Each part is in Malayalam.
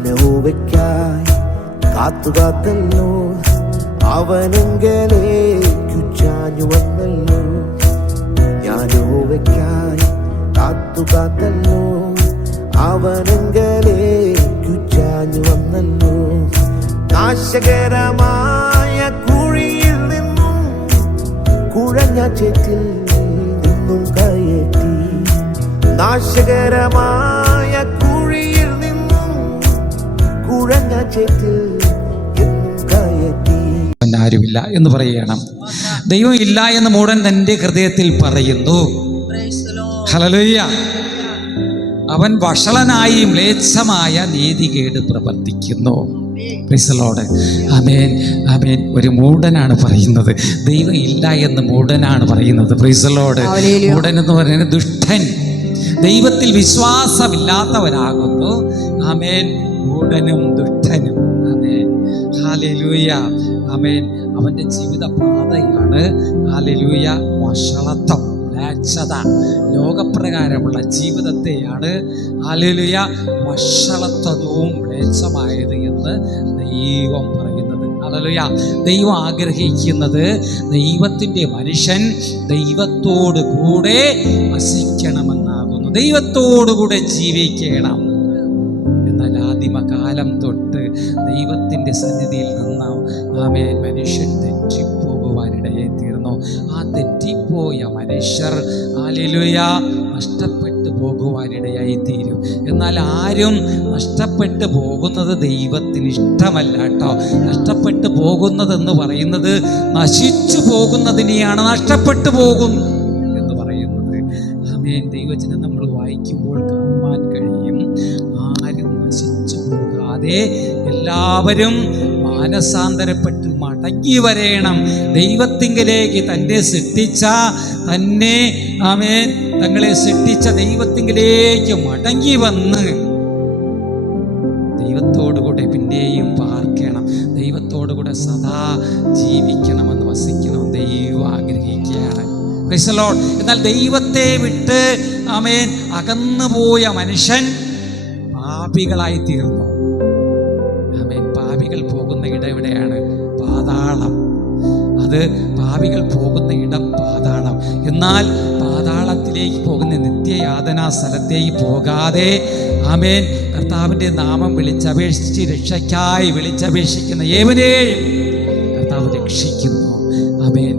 ഞാൻ യഹോവയ്ക്കായി കാത്തുകാത്തല്ലോ, അവനെങ്കലേക്കു ചാഞ്ഞു വന്നല്ലോ. ഞാൻ യഹോവയ്ക്കായി കാത്തുകാത്തല്ലോ, അവനെങ്കലേക്കു ചാഞ്ഞു വന്നല്ലോ. നാശകരമായ കുഴിയിൽ നിന്നും കുഴഞ്ഞ ചേറ്റിൽ നിന്നും കയറ്റി. നാശകരമായ കുഴിയിൽ നിന്നും കുഴഞ്ഞ ചേറ്റിൽ നിന്നും കയറ്റി. ആരുമില്ല എന്ന് പറയണം. ദൈവം ഇല്ല എന്ന് മൂടൻ തൻ്റെ ഹൃദയത്തിൽ പറയുന്നു. ഹല്ലേലൂയ. അവൻ വഷളനായി മ്ലേച്ഛമായ നീതികേട് പ്രവർത്തിക്കുന്നു. Praise the Lord. ആമേൻ, ആമേൻ. ഒരു മൂഢനാണ് പറയുന്നത്, ദൈവം ഇല്ല എന്ന് മൂഢനാണ് പറയുന്നത്. Price the Lord. മൂഢൻ എന്ന് പറയുന്നത് ദുഷ്ടൻ, ദൈവത്തിൽ വിശ്വാസമില്ലാത്തവനാകുന്നു. ആമേൻ. മൂഢനും ദുഷ്ടനും. ആമേൻ. ഹല്ലേലൂയ. ആമേൻ. അവൻ്റെ ജീവിത പാതയാണ് ഹല്ലേലൂയ വഷളത്വം, മ്ലേച്ഛത, ലോകപ്രകാരമുള്ള ജീവിതത്തെയാണ് ഹല്ലേലൂയ വഷളത്വവും മ്ലേച്ഛമായത് എന്ന് ദൈവം പറയുന്നത്. ഹല്ലേലൂയ. ദൈവം ആഗ്രഹിക്കുന്നത് ദൈവത്തിൻ്റെ മനുഷ്യൻ ദൈവത്തോടു കൂടെ വസിക്കണമെന്നാകുന്നു, ദൈവത്തോടുകൂടെ ജീവിക്കണം. എന്നാൽ ആദിമകാലം തൊട്ട് ദൈവത്തിൻ്റെ സന്നിധിയിൽ നിന്ന് ആമേൻ മനുഷ്യൻ തെറ്റിപ്പോകുവാനിടയെ തീർന്നു. ആ തെറ്റിപ്പോയ മനുഷ്യർ ഹല്ലേലൂയ നഷ്ടപ്പെട്ടു പോകുവാനിടയായി തീരും. എന്നാൽ ആരും നഷ്ടപ്പെട്ടു പോകുന്നത് ദൈവത്തിന് ഇഷ്ടമല്ല കേട്ടോ. നഷ്ടപ്പെട്ടു പോകുന്നതെന്ന് പറയുന്നത് നശിച്ചു പോകുന്നതിനെയാണ് നഷ്ടപ്പെട്ടു പോകും എന്ന് പറയുന്നത്. ആമേൻ. ദൈവവചനം നമ്മൾ വായിക്കുമ്പോൾ കാണുവാൻ കഴിയും, ആരും നശിച്ചു പോകാതെ എല്ലാവരും മാനസാന്തരപ്പെട്ട് മടങ്ങി വരേണം. ദൈവത്തിങ്കലേക്ക് തന്നെ സൃഷ്ടിച്ച തന്നെ ആമേൻ തങ്ങളെ സൃഷ്ടിച്ച ദൈവത്തിങ്കലേക്ക് മടങ്ങി വന്ന് ദൈവത്തോടുകൂടെ പിന്നെയും പാർക്കണം, ദൈവത്തോടുകൂടെ സദാ ജീവിക്കണമെന്ന് വസിക്കണമെന്ന് ദൈവം ആഗ്രഹിക്കുകയാണ്. Price the lord. എന്നാൽ ദൈവത്തെ വിട്ട് ആമേൻ അകന്നുപോയ മനുഷ്യൻ പാപികളായി തീർന്നു. ആമേൻ. പാപികൾ പോകുന്ന ഇടം എവിടെയാണ്? പാതാളം. അത് പാപികൾ പോകുന്ന ഇടം പാതാളം. എന്നാൽ പാതാളത്തിലേക്ക് പോകുന്ന നിത്യയാതനാ സ്ഥലത്തേക്ക് പോകാതെ ആമേൻ കർത്താവിൻ്റെ നാമം വിളിച്ചപേക്ഷിച്ച് രക്ഷയ്ക്കായി വിളിച്ചപേക്ഷിക്കുന്ന ഏവനെയും കർത്താവ് രക്ഷിക്കുന്നു. ആമേൻ.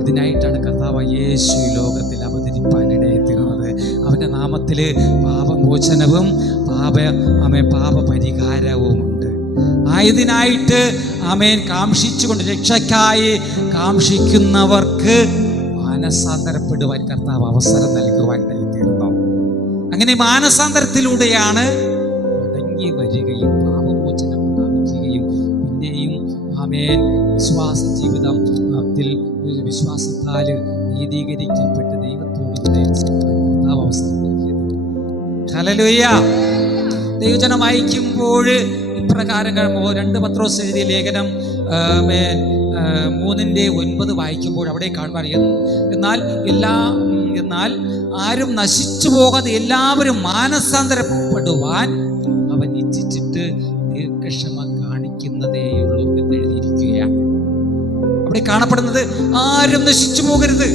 അതിനായിട്ടാണ് കർത്താവ് യേശു ലോകത്തിൽ അവതരിപ്പാനിടയെത്തിരുന്നത്. അവൻ്റെ നാമത്തിൽ പാപമോചനവും പാപപരിഹാരവും ഉണ്ട്. ആയതിനായിട്ട് ആമേൻ കാംക്ഷിച്ചുകൊണ്ട് രക്ഷയ്ക്കായി കാംക്ഷിക്കുന്നവർക്ക് മാനസാന്തരപ്പെടുവാൻ കർത്താവ് അവസരം നൽകുവാൻ തീർന്നു. അങ്ങനെ മാനസാന്തരത്തിലൂടെയാണ് മടങ്ങി വരികയും പാപമോചനം പ്രാപിക്കുകയും പിന്നെയും ആമേൻ വിശ്വാസ ജീവിതത്തിൽ വിശ്വാസത്താൽ നീതീകരിക്കപ്പെട്ട് ദൈവത്തോട് കർത്താവ് അവസരം നൽകിയത്. ഹല്ലേലൂയ. ദൈവജനം അയക്കുമ്പോൾ ഇപ്രകാരം 2 പത്രോസ് എഴുതിയ ലേഖനം 3:9 വായിക്കുമ്പോൾ അവിടെ കാണുവാൻ, എന്നാൽ ആരും നശിച്ചു പോകാതെ എല്ലാവരും മാനസാന്തരപ്പെടുവാൻ അവൻ ഇച്ഛിച്ചിട്ട് ദീർഘക്ഷമ കാണിക്കുന്നതേയുള്ളൂ എന്ന് എഴുതിയിരിക്കുകയാണ്. അവിടെ കാണപ്പെടുന്നത് ആരും നശിച്ചു പോകരുത്.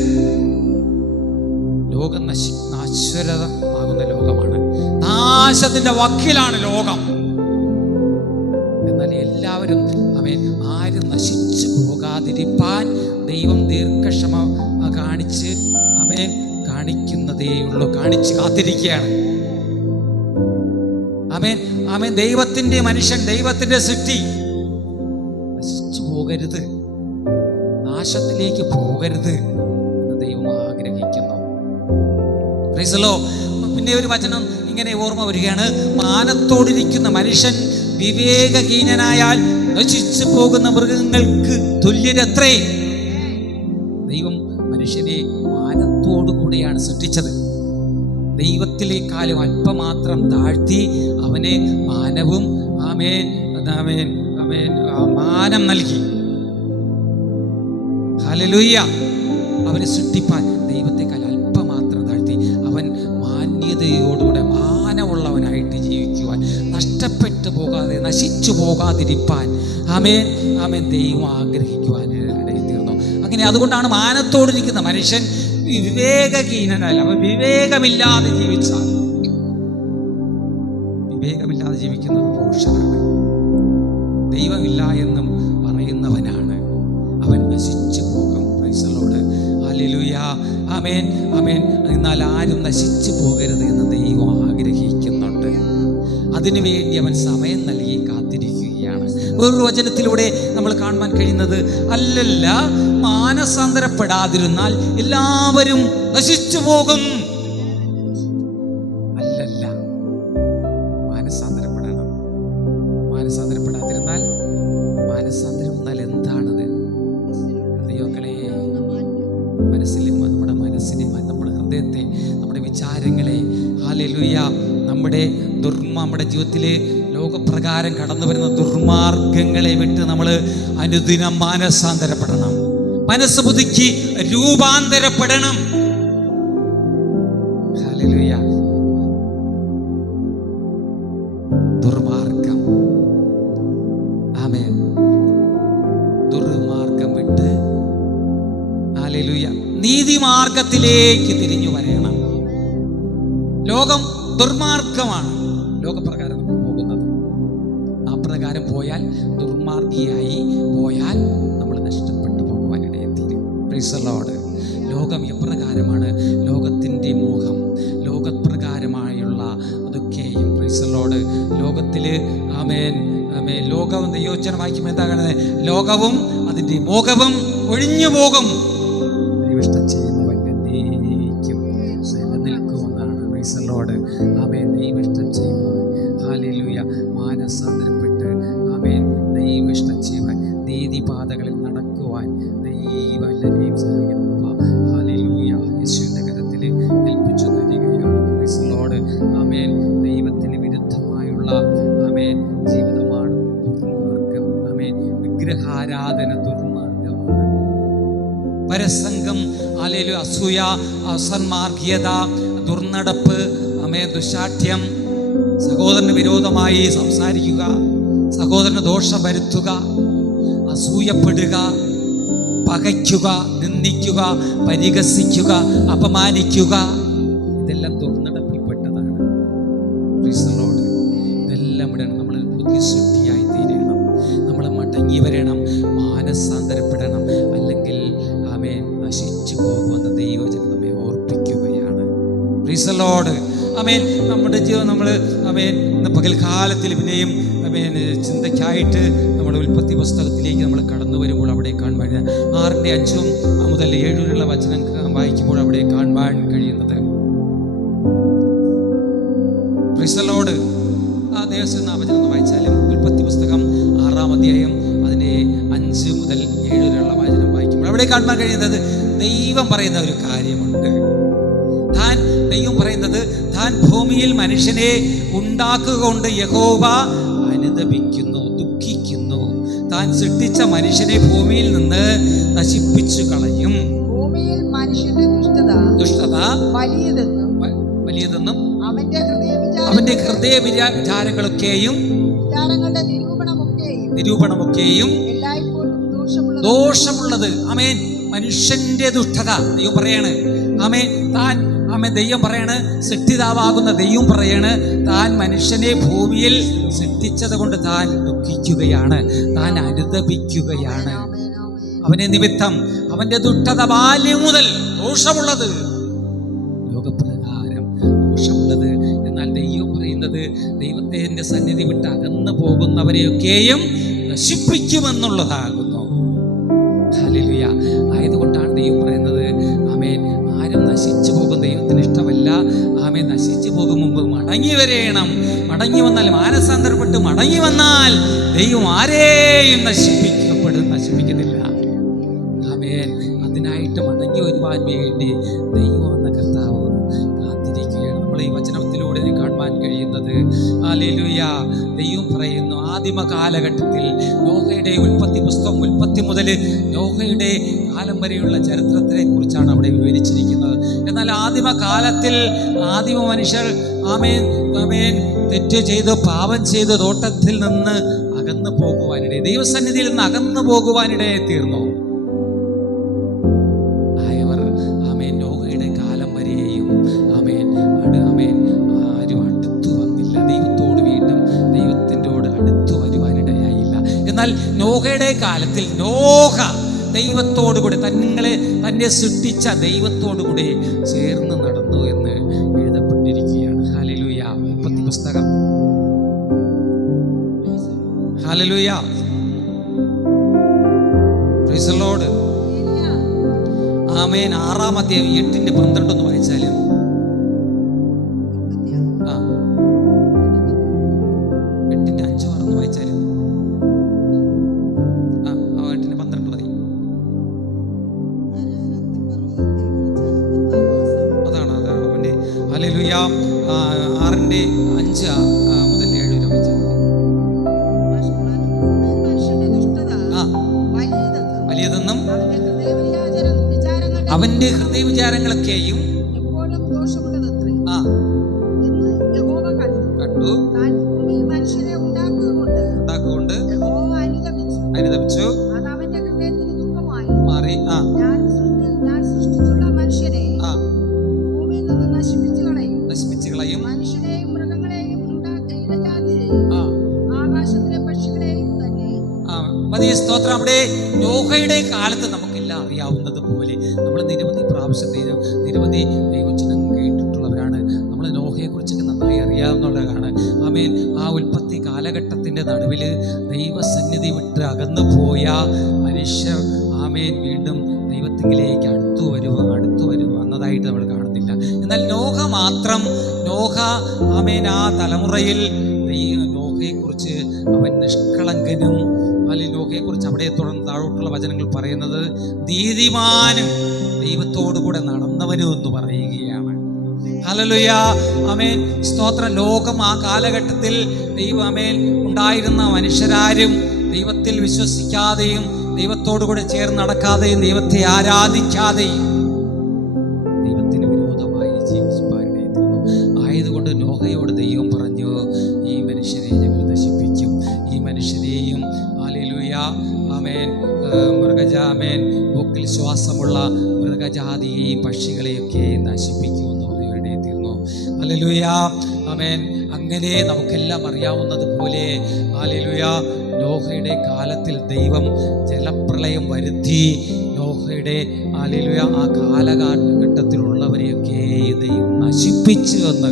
ലോകം നാശരമാകുന്ന ലോകമാണ്, നാശത്തിന്റെ വക്കിലാണ് ലോകം. എന്നാൽ എല്ലാവരും ആരും നശിച്ചു പോകാതിരിപ്പാൻ ദൈവം ദീർഘക്ഷമ കാണിച്ച് കാണിക്കുന്നതേയുള്ളൂ, കാണിച്ച് കാത്തിരിക്കുകയാണ്. ആമേൻ. ദൈവത്തിന്റെ മനുഷ്യൻ, ദൈവത്തിന്റെ സൃഷ്ടി നശിച്ചു പോകരുത്, നാശത്തിലേക്ക് പോകരുത് എന്ന് ദൈവം ആഗ്രഹിക്കുന്നു. Price the Lord. പിന്നെ ഒരു വചനം ഇങ്ങനെ ഓർമ്മ വരികയാണ്, മാനത്തോടിരിക്കുന്ന മനുഷ്യൻ വിവേകഹീനനായാൽ നശിച്ചു പോകുന്ന മൃഗങ്ങൾക്ക് തുല്യരത്രേ. ദൈവം മനുഷ്യനെ മാനത്തോടു കൂടിയാണ് സൃഷ്ടിച്ചത്. ദൈവത്തിലേക്കാളും അല്പമാത്രം താഴ്ത്തി അവനെ മാനവും മാനം നൽകി. ഹല്ലേലൂയ. അവനെ സൃഷ്ടിപ്പാൻ ദൈവത്തെക്കാൾ അല്പമാത്രം താഴ്ത്തി അവൻ മാന്യതയോടുകൂടെ മാനമുള്ളവനായിട്ട് ജീവിക്കുവാൻ, നഷ്ട നഷ്ടപ്പെട്ടു പോകാതെ, നശിച്ചു പോകാതിരിപ്പാൻ ആമേൻ ആമേൻ ദൈവം ആഗ്രഹിക്കുവാൻ ഇടയിത്തീർന്നു. അങ്ങനെ അതുകൊണ്ടാണ് മാനത്തോടിരിക്കുന്ന മനുഷ്യൻ വിവേകഹീനനല്ല. അവൻ വിവേകമില്ലാതെ ജീവിക്കുന്നത് പുരുഷനാണ്. ദൈവമില്ല എന്നും പറയുന്നവനാണ്, അവൻ നശിച്ചു പോകും. പ്രൈസ് ദി ലോർഡ്, ഹല്ലേലൂയ, ആമേൻ ആമേൻ. എന്നാൽ ആരും നശിച്ചു പോകരുത് എന്ന് ദൈവം ആഗ്രഹിക്കുന്നുണ്ട്. അതിനുവേണ്ടി അവൻ സമയം നൽകി കാത്തിരിക്കുകയാണ്. വേറൊരു വചനത്തിലൂടെ നമ്മൾ കാണുവാൻ കഴിയുന്നത്, അല്ലല്ല മാനസാന്തരപ്പെടാതിരുന്നാൽ എല്ലാവരും നശിച്ചു പോകും. അല്ലല്ല, മാനസാന്തരപ്പെടണം. മാനസാന്തരപ്പെടാതിരുന്നാൽ, മാനസാന്തരം എന്നാൽ എന്താണത്? ദൈവങ്ങളെ, നമ്മുടെ മനസ്സിനെ, നമ്മുടെ ഹൃദയത്തെ, നമ്മുടെ വിചാരങ്ങളെ, ഹല്ലേലൂയ, നമ്മുടെ ജീവിതത്തിലെ ലോകപ്രകാരം കടന്നു വരുന്ന ദുർമാർഗങ്ങളെ വിട്ട് നമ്മൾ അനുദിനം മാനസാന്തരപ്പെടണം. മനസ്സ് പുതുക്കി രൂപാന്തരപ്പെടണം. ഹല്ലേലൂയ. ദുർമാർഗം, ആമേൻ, ദുർമാർഗം വിട്ട് ഹല്ലേലൂയ നീതിമാർഗത്തിലേക്ക് തിരിഞ്ഞു വരണം. ലോകം ദുർമാർഗമാണ്, ലോകപ്രകാരം നമ്മൾ പോകുന്നത്. ആ പ്രകാരം പോയാൽ, ദുർമാർഗിയായി പോയാൽ നമ്മൾ നഷ്ടപ്പെട്ടു പോകുവാനിടയെത്തിരും. Price the Lord. ലോകം എപ്രകാരമാണ്? ലോകത്തിൻ്റെ മോഹം, ലോകപ്രകാരമായുള്ള അതൊക്കെയും. Price the Lord. ലോകത്തിൽ ആമേൻ ആമേൻ ലോകം ദൈവവചനം വായിക്കുമ്പോൾ എന്താ കാണുന്നത്? ലോകവും അതിൻ്റെ മോഹവും ഒഴിഞ്ഞു പോകും, ദൈവഇഷ്ടം ചെയ്യുന്നവൻ എന്നേക്കും നിലനിൽക്കുമെന്നാണ്. Praise the Lord. ആമേൻ. ദൈവഇഷ്ടം ചെയ്യുവാൻ, ഹല്ലേലൂയ, മാനസാന്തരപ്പെട്ട് ആമേൻ ദൈവഇഷ്ടം ചെയ്യുവാൻ, നീതിപാതകളിൽ നടക്കുവാൻ ദൈവം എല്ലാവരെയും സഹായിക്കണം. ഹല്ലേലൂയ. യേശുവിൻ്റെ കരത്തിൽ ഏൽപ്പിച്ചു തരികയാണ്. Praise the Lord. ആമേൻ. ദൈവത്തിന് വിരുദ്ധമായുള്ള ആമേൻ ജീവിതമാണ് ദുർമാർഗം. ആമേൻ. വിഗ്രഹാരാധന ദുർമാർഗമാണ്. പരസംഗം, ഹല്ലേലൂയ, അസൂയ, അസന്മാർഗീയത, ദുർനടപ്പ്, ആമേൻ, ദുശാഠ്യം, സഹോദരന് വിരോധമായി സംസാരിക്കുക, സഹോദരന് ദോഷം വരുത്തുക, അസൂയപ്പെടുക, പകയ്ക്കുക, നിന്ദിക്കുക, പരിഹസിക്കുക, അപമാനിക്കുക, ഇതെല്ലാം ദുർനടപ്പിൽപ്പെട്ടതാണ്. Price the Lord. ഇതെല്ലാം ഇടണം. നമ്മൾ പുതിയ സൃഷ്ടിയായി തീരണം. നമ്മൾ മടങ്ങി വരണം, മാനസാന്തരപ്പെടണം. അല്ലെങ്കിൽ ആമേൻ നശിച്ചു പോകുമെന്ന് ദൈവജനം നമ്മെ ഓർപ്പിക്കുകയാണ്. Praise the Lord. ആമേൻ. നമ്മുടെ ജീവിതം നമ്മൾ ആമേൻ ഇന്ന് പകൽക്കാലത്തിൽ പിന്നെയും ആമേൻ ചിന്തയ്ക്കായിട്ട് നമ്മുടെ ഉൽപ്പത്തി പുസ്തകത്തിലേക്ക് നമ്മൾ കടന്നു വരുമ്പോൾ അവിടെ കാണുവാൻ 6:5 മുതൽ 7 വചനം വായിക്കുമ്പോൾ അവിടെ കാണുവാൻ കഴിയുന്നത്, പ്രൈസ് ദി ലോർഡ്. ആ ദേവസ്വം വചനം ഒന്ന് വായിച്ചാലും ഉൽപ്പത്തി പുസ്തകം 6-ാം അധ്യായം അതിൻ്റെ 5 മുതൽ 7 വചനം വായിക്കുമ്പോൾ അവിടെ കാണുവാൻ കഴിയുന്നത്, ദൈവം പറയുന്ന ഒരു കാര്യമുണ്ട്. ദൈവം പറയുന്നത്, താൻ ഭൂമിയിൽ മനുഷ്യനെ ഉണ്ടാക്കുക കൊണ്ട് യഹോവ അനുതപിക്കുന്നു, ദുഃഖിക്കുന്നു. താൻ സൃഷ്ടിച്ച മനുഷ്യനെ ഭൂമിയിൽ നിന്ന് നശിപ്പിച്ചു കളയും. ഭൂമിയിൽ മനുഷ്യന്റെ ദുഷ്ടത വലിയതെന്നും അവന്റെ ഹൃദയ വിചാരങ്ങളൊക്കെയും നിരൂപണമൊക്കെയും ദോഷമുള്ളത്. ആമേൻ. മനുഷ്യന്റെ ദുഷ്ടത ദൈവം പറയാണ്. ആമേൻ. ദൈവം പറയാണ്, സൃഷ്ടിതാവാകുന്ന ദൈവം പറയാണ്, താൻ മനുഷ്യനെ ഭൂമിയിൽ സൃഷ്ടിച്ചത് കൊണ്ട് താൻ ദുഃഖിക്കുകയാണ്, താൻ അനുതപിക്കുകയാണ്. അവനെ നിമിത്തം അവന്റെ ദുഷ്ടത ബാല്യം മുതൽ ദോഷമുള്ളത്, ലോകപ്രകാരം ദോഷമുള്ളത്. എന്നാൽ ദൈവം പറയുന്നത്, ദൈവത്തിന്റെ സന്നിധി വിട്ട് അകന്നു പോകുന്നവരെയൊക്കെയും നശിപ്പിക്കുമെന്നുള്ളതാകുന്നു. ഹല്ലേലൂയ. ആയതുകൊണ്ടാണ് ദൈവം പറയുന്നത്, ആമേൻ, ആരും നശിച്ചു പോകും ദൈവത്തിന് ഇഷ്ടമല്ല. ആമേൻ. നശിച്ചു പോകും മുമ്പ് മടങ്ങി വരേണം. മടങ്ങി വന്നാൽ, മാനസാന്തരപ്പെട്ട് മടങ്ങി വന്നാൽ ദൈവം ആരെയും നശിപ്പിക്കുന്നില്ല. ആമേൻ. അതിനായിട്ട് മടങ്ങി വരുവാൻ വേണ്ടി ദൈവം എന്ന കർത്താവ് കാത്തിരിക്കുകയാണ്. നമ്മൾ ഈ വചനത്തിലൂടെ കാണുവാൻ കഴിയുന്നത്, ഹല്ലേലൂയ. ദൈവം പറയുന്നു, ആദിമ കാലഘട്ടത്തിൽ നോഹയുടെ ഉൽപ്പത്തി പുസ്തകം, ഉൽപ്പത്തി മുതൽ നോഹയുടെ കാലം വരെയുള്ള ചരിത്രത്തെ കുറിച്ചാണ് അവിടെ വിവരിച്ചിരിക്കുന്നത്. എന്നാൽ ആദിമ കാലത്തിൽ ആദിമ മനുഷ്യർ ആമേൻ ആമേൻ തെറ്റ് ചെയ്ത് പാപം ചെയ്ത് തോട്ടത്തിൽ നിന്ന് അകന്നു പോകുവാനിടയെ, ദൈവസന്നിധിയിൽ നിന്ന് അകന്നു പോകുവാനിടയെ തീർന്നു. ആയവർ ആമേൻ നോഹയുടെ കാലം വരെയും ആമേൻ ആമേൻ ആരും അടുത്തു വന്നില്ല. ദൈവത്തോട് വീണ്ടും ദൈവത്തിൻ്റെയോട് അടുത്തു വരുവാനിടയായില്ല. എന്നാൽ നോഹയുടെ കാലത്തിൽ നോഹ ദൈവത്തോടു കൂടെ തന്നെ സൃഷ്ടിച്ച ദൈവത്തോടു കൂടെ ചേർന്ന് നടന്നു എന്ന് എഴുതപ്പെട്ടിരിക്കുകയാണ്. ഹല്ലേലൂയ. ഉൽപ്പത്തി പുസ്തകം, ഹല്ലേലൂയ, പ്രൈസ് ദി ലോർഡ്. ആമേൻ. 6-ാം അധ്യായം 8-12 ഒന്ന് വായിച്ചാലും. ആ 8-5 6 വായിച്ചാലും. ആ 8-12 മതി. അതാണ് അവൻ്റെ. ഹല്ലേലൂയ. 6-5 മുതൽ 7 വരെ വായിച്ചാൽ. വലിയതെന്നും അവന്റെ ഹൃദയ വിചാരങ്ങളൊക്കെയും കണ്ടു ഉണ്ടാക്കുകൊണ്ട് അനുദപിച്ചു മാറി. നശിപ്പിച്ചു കളയും. മതി. സ്തോത്രം. അവിടെ നോഹയുടെ കാലത്ത് നമുക്കെല്ലാം അറിയാവുന്നത് പോലെ നമ്മൾ നിരവധി പ്രാവശ്യം നിരവധി ദൈവവചനം കേട്ടിട്ടുള്ളവരാണ്. നമ്മൾ നോഹയെ കുറിച്ചൊക്കെ നന്നായി അറിയാവുന്നവരാണ്. ആമേൻ. ആ ഉൽപ്പത്തി കാലഘട്ടത്തിന്റെ നടുവിൽ ദൈവസന്നിധി വിട്ട് അകന്നു പോയ മനുഷ്യർ ആമേൻ വീണ്ടും ദൈവത്തിലേക്ക് അടുത്തു വന്നതായിട്ട് നമ്മൾ കാണുന്നില്ല. എന്നാൽ നോഹ മാത്രം, നോഹ ആമേൻ ആ തലമുറയിൽ നോഹയെ കുറിച്ച് അവൻ നിഷ്കളങ്കനും, അല്ലെങ്കിൽ നോഹയെ കുറിച്ച് അവിടെ തുടർന്ന് താഴോട്ടുള്ള വചനങ്ങൾ പറയുന്നത് നീതിമാനും ദൈവത്തോടു കൂടെ നടന്നവനും എന്ന് പറയുകയാണ്. ഹല്ലേലൂയ. ആമേൻ. സ്തോത്രം. ലോകം ആ കാലഘട്ടത്തിൽ ദൈവമേൽ ഉണ്ടായിരുന്ന മനുഷ്യരാരും ദൈവത്തിൽ വിശ്വസിക്കാതെയും ദൈവത്തോടു കൂടെ ചേർന്ന് നടക്കാതെയും ദൈവത്തെ ആരാധിക്കാതെയും ദൈവത്തിന് വിരോധമായി ജീവിപ്പാനിടയായിരുന്നു. ആയതുകൊണ്ട് നോഹയോട് ദൈവം പറഞ്ഞു, ഈ മനുഷ്യരെ ഞങ്ങൾ നശിപ്പിക്കും, ഈ മനുഷ്യരെയും ഹല്ലേലൂയ ആമേൻ മൃഗജാമേൻ മൂക്കിൽ ശ്വാസമുള്ള മൃഗജാതിയെയും പക്ഷികളെയൊക്കെ നശിപ്പിക്കുമെന്ന് പറയുവാനിടയായി തീർന്നു. ഹല്ലേലൂയ ആമേൻ. അങ്ങനെ നമുക്കെല്ലാം അറിയാവുന്നത് പോലെ ഹല്ലേലൂയ നോഹയുടെ കാലത്തിൽ ദൈവം ജലപ്രളയം വരുത്തി നോഹയുടെ ഹല്ലേലൂയ ആ കാലഘട്ടത്തിലുള്ളവരെയൊക്കെ ദൈവം നശിപ്പിച്ചു എന്ന്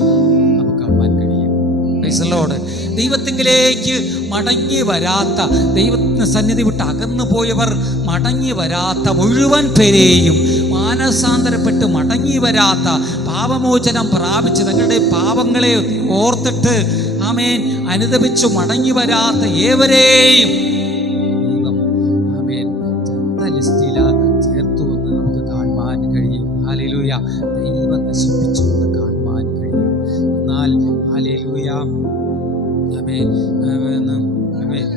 നമുക്ക് കാണാൻ കഴിയും. Price the Lord. ദൈവത്തിങ്കിലേക്ക് മടങ്ങി വരാത്ത, ദൈവത്തിന് സന്നിധി വിട്ട് അകന്നു പോയവർ മടങ്ങി വരാത്ത മുഴുവൻ പേരെയും, മാനസാന്തരപ്പെട്ട് മടങ്ങി വരാത്ത, പാപമോചനം പ്രാപിച്ച് തങ്ങളുടെ പാപങ്ങളെ ഓർത്തിട്ട് ആമേൻ അനുദപിച്ചു മടങ്ങി വരാത്ത ഏവരെയും ദൈവം ആമേൻ ചത്ത ലിസ്റ്റിൽ ചേർത്തു എന്ന് നമുക്ക് കാണുവാൻ കഴിയും. ഹല്ലേലൂയ. ദൈവം നശിപ്പിച്ചു എന്ന് കാണുവാൻ കഴിയും. എന്നാൽ ഹല്ലേലൂയ ആമേൻ ആമേൻ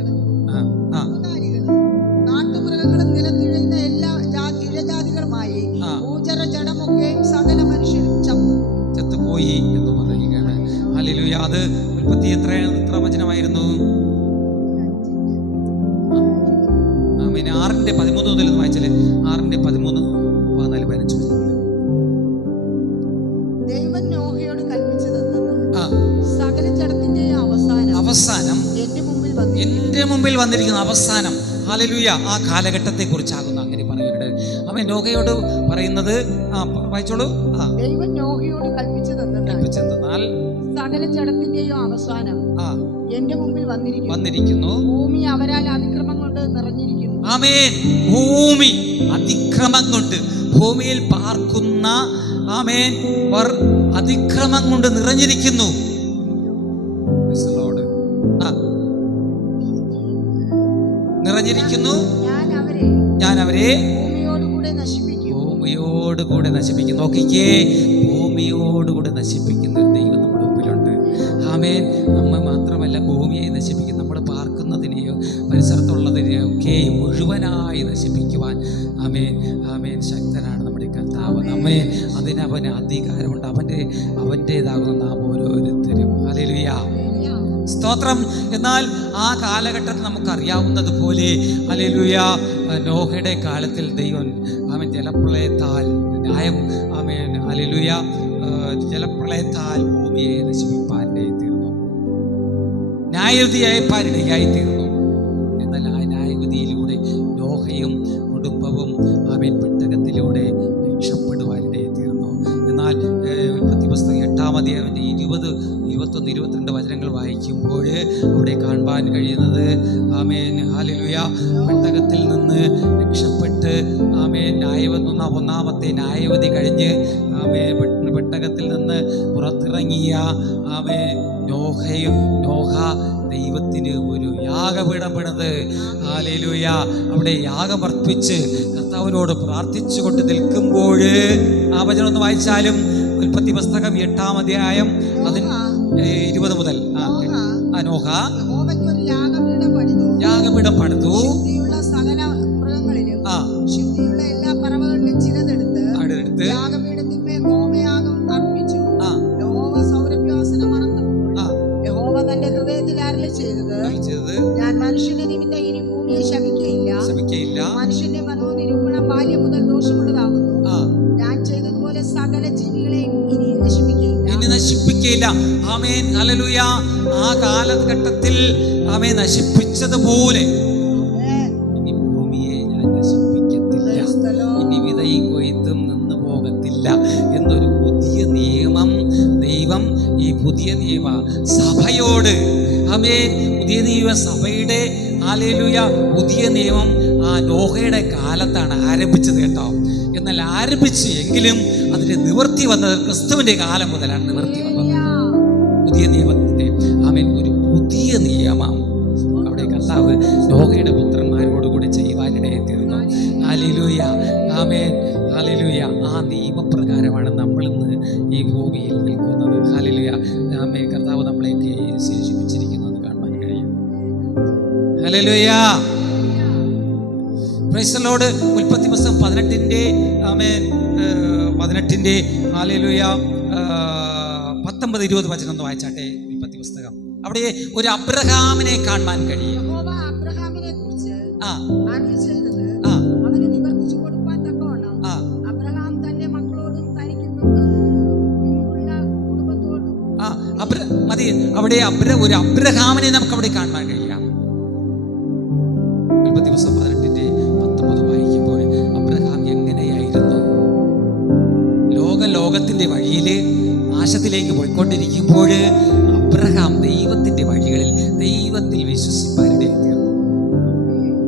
കാട്ടുമൃഗങ്ങളും നിലത്തിഴുന്ന എല്ലാ ഇഴജാതികളുമായി ജഡമൊക്കെ സകല മനുഷ്യരും ചത്തുപോയി എന്ന് പറയുകയാണ്. ഹല്ലേലൂയ. അത് ഉൽപ്പത്തി എത്ര വചനമായിരുന്നു? ആമേൻ. 6:13 മുതൽ വായിച്ചാല്. 6:13, 14, 15. ദൈവം നോഹയോട് കൽപ്പിച്ചതെന്തെന്ന്, സകല ജഡത്തിന്റെയും അവസാനം എന്റെ മുമ്പിൽ വന്നിരിക്കുന്ന അവസാനം. ഹല്ലേലൂയ. ആ കാലഘട്ടത്തെ കുറിച്ചാകുന്നു അങ്ങനെ പറയുന്നത്. അവൻ നോഹയോട് പറയുന്നത് വായിച്ചോളൂ. ദൈവം നോഹയോട് കൽപ്പിച്ചതെന്നാൽ സകല ജഡത്തിന്റെയും അവസാനം എന്റെ മുമ്പിൽ വന്നിരിക്കുന്നു. ഭൂമി അവരാൽ അതിക്രമം കൊണ്ട് നിറഞ്ഞിരിക്കുന്നു. ആമേൻ. ഭൂമി അതിക്രമം കൊണ്ട്, ഭൂമിയിൽ പാർക്കുന്ന ആമേൻ അതിക്രമം കൊണ്ട് നിറഞ്ഞിരിക്കുന്നു. നിറഞ്ഞിരിക്കുന്നു. ഞാൻ അവരെ ഭൂമിയോടുകൂടെ നശിപ്പിക്കും. നോക്കിക്കേ, ഭൂമിയോടുകൂടെ നശിപ്പിക്കുന്ന ദൈവം നമ്മുടെ മുമ്പിലുണ്ട്. ആമേൻ. നമ്മ ഭൂമിയെ നശിപ്പിക്കും. നമ്മൾ പാർക്കുന്നതിനെയോ പരിസരത്തുള്ളതിനെയോ ഒക്കെ മുഴുവനായി നശിപ്പിക്കുവാൻ ആമേൻ ആമേൻ ശക്തനാണ് നമ്മുടെ കർത്താവ്. നമ്മെ അതിനവന് അധികാരമുണ്ട്. അവൻ്റേതാകുന്ന നാം ഓരോരുത്തരും. ഹല്ലേലൂയ, സ്തോത്രം. എന്നാൽ ആ കാലഘട്ടത്തിൽ നമുക്കറിയാവുന്നതുപോലെ ഹല്ലേലൂയ നോഹയുടെ കാലത്തിൽ ദൈവം ആമേൻ ജലപ്രളയത്താൽ ന്യായം ആമേൻ ഹല്ലേലൂയ ജലപ്രളയത്താൽ ഭൂമിയെ നശിപ്പിപ്പാനിടയായി തീർന്നു, ന്യായവിധിയായി തീർന്നു. എന്നാൽ ആ ന്യായവിധിയിലൂടെ നോഹയും കുടുംബവും ആമേൻ പെട്ടകത്തിലൂടെ രക്ഷപ്പെടുവാനിടയായി തീർന്നു. എന്നാൽ ഉൽപ്പത്തി പുസ്തകം 8-ാം അധ്യായത്തിന്റെ 20, 21, 22 വചനങ്ങൾ വായിക്കുമ്പോൾ അവിടെ കാണുവാൻ കഴിയുന്നത് ആമേൻ ഹല്ലേലൂയ പെട്ടകത്തിൽ നിന്ന് രക്ഷപ്പെട്ട് ആമേൻ ഒന്നാമത്തെ ന്യായവിധി കഴിഞ്ഞ് ആമേൻ പെട്ടകത്തിൽ നിന്ന് പുറത്തിറങ്ങിയ ആമേൻ നോഹ ദൈവത്തിന് ഒരു യാഗപീഠം പണിത് ഹല്ലേലൂയ അവിടെ യാഗമർപ്പിച്ച് കർത്താവിനോട് പ്രാർത്ഥിച്ചുകൊണ്ട് നിൽക്കുമ്പോൾ ആ വചനം ഒന്ന് വായിച്ചാലും ഉൽപ്പത്തി പുസ്തകം 8-ാം അധ്യായം 20 മുതൽ നോഹ യാഗപീഠം പണിതു. സകല മൃഗങ്ങളിലും ശുദ്ധിയുള്ള എല്ലാ പറവകളിലും ചിലതെടുത്ത് യാഗപീഠത്തിന്മേൽ ഹോമയാഗം അർപ്പിച്ചു. യഹോവ സൗരഭ്യാസനം മറന്നപ്പോൾ യഹോവ തന്റെ ഹൃദയത്തിൽ അരുളി ചെയ്തത്, ഞാൻ മനുഷ്യന്റെ നിമിത്തം ഇനി ഭൂമിയെ ശപിക്കയില്ല. മനുഷ്യന്റെ മനോനിരൂപണം ബാല്യം മുതൽ ദോഷമുള്ളതാകുന്നു. ഞാൻ ചെയ്തതുപോലെ സകല ജീവികളെയും ഇനി നശിപ്പിക്കയില്ല. Amen hallelujah. ആ കാലഘട്ടത്തിൽ ആമേൻ നശിപ്പിച്ചതുപോലെ ഇനി ഭൂമിയെ ഞാൻ നശിപ്പിക്കത്തില്ല, ഇനി വിതയും കൊയ്ത്തും നിന്ന് പോകത്തില്ല എന്നൊരു പുതിയ നിയമം ദൈവം ഈ പുതിയ നിയമ സഭയോട് ആമേൻ പുതിയ നിയമ സഭയുടെ ഹല്ലേലൂയ പുതിയ നിയമം ആ നോഹയുടെ കാലത്താണ് ആരംഭിച്ചത് കേട്ടോ. എന്നാൽ ആരംഭിച്ചു എങ്കിലും അതിന്റെ നിവൃത്തി വന്നത് ക്രിസ്തുവിന്റെ കാലം മുതലാണ് നിവൃത്തി വന്നത്. പുതിയ നിയമത്തിന്റെ ആമേൻ ഒരു പുതിയ നിയമം അവിടെ കർത്താവ് നോഹയുടെ പുത്രന്മാരോടുകൂടി ചെയ്യുവാനിടയായി തീർന്നു. Hallelujah amen hallelujah. ആ നിയമപ്രകാരമാണ് നമ്മൾ ഇന്ന് ഈ ഭൂമിയിൽ നിൽക്കുന്നത്. ഹല്ലേലൂയ ആമേൻ. കർത്താവ് നമ്മളെയൊക്കെ ശേഷിപ്പിച്ചിരിക്കുന്നത് കാണാൻ കഴിയും. ഹല്ലേലൂയ. Price the Lord. ഉൽപ്പത്തി പുസ്തകം 18-ന്റെ ആമേൻ 18-ന്റെ ഹല്ലേലൂയ 19-20 വചനം ഒന്ന് വായിച്ചാട്ടെ. ഉൽപ്പത്തി പുസ്തകം അവിടെ ഒരു അബ്രഹാമിനെ കാണാൻ കഴിയും. അബ്രഹാമിനെ കുറിച്ച് അരുളി ചെയ്തത്, അവന് നിവർത്തിച്ചു കൊടുപ്പാൻ തക്കവണ്ണം അബ്രഹാം തന്റെ മക്കളോടും തനിക്ക് മുമ്പുള്ള കുടുംബത്തോടും മതി. അവിടെ ഒരു അബ്രഹാമിനെ നമുക്ക് അവിടെ കാണാൻ കഴിയാം. ഉൽപ്പത്തി പുസ്തകം 18-ന്റെ 19 വായിക്കുമ്പോൾ അബ്രഹാം എങ്ങനെയായിരുന്നു? ലോകത്തിന്റെ വഴിയിൽ നാശത്തിലേക്ക് പോയിക്കൊണ്ടിരിക്കുമ്പോൾ അബ്രഹാം ദൈവത്തിന്റെ വഴികളിൽ ദൈവത്തിൽ വിശ്വസിപ്പാനിടയായി തീർന്നു.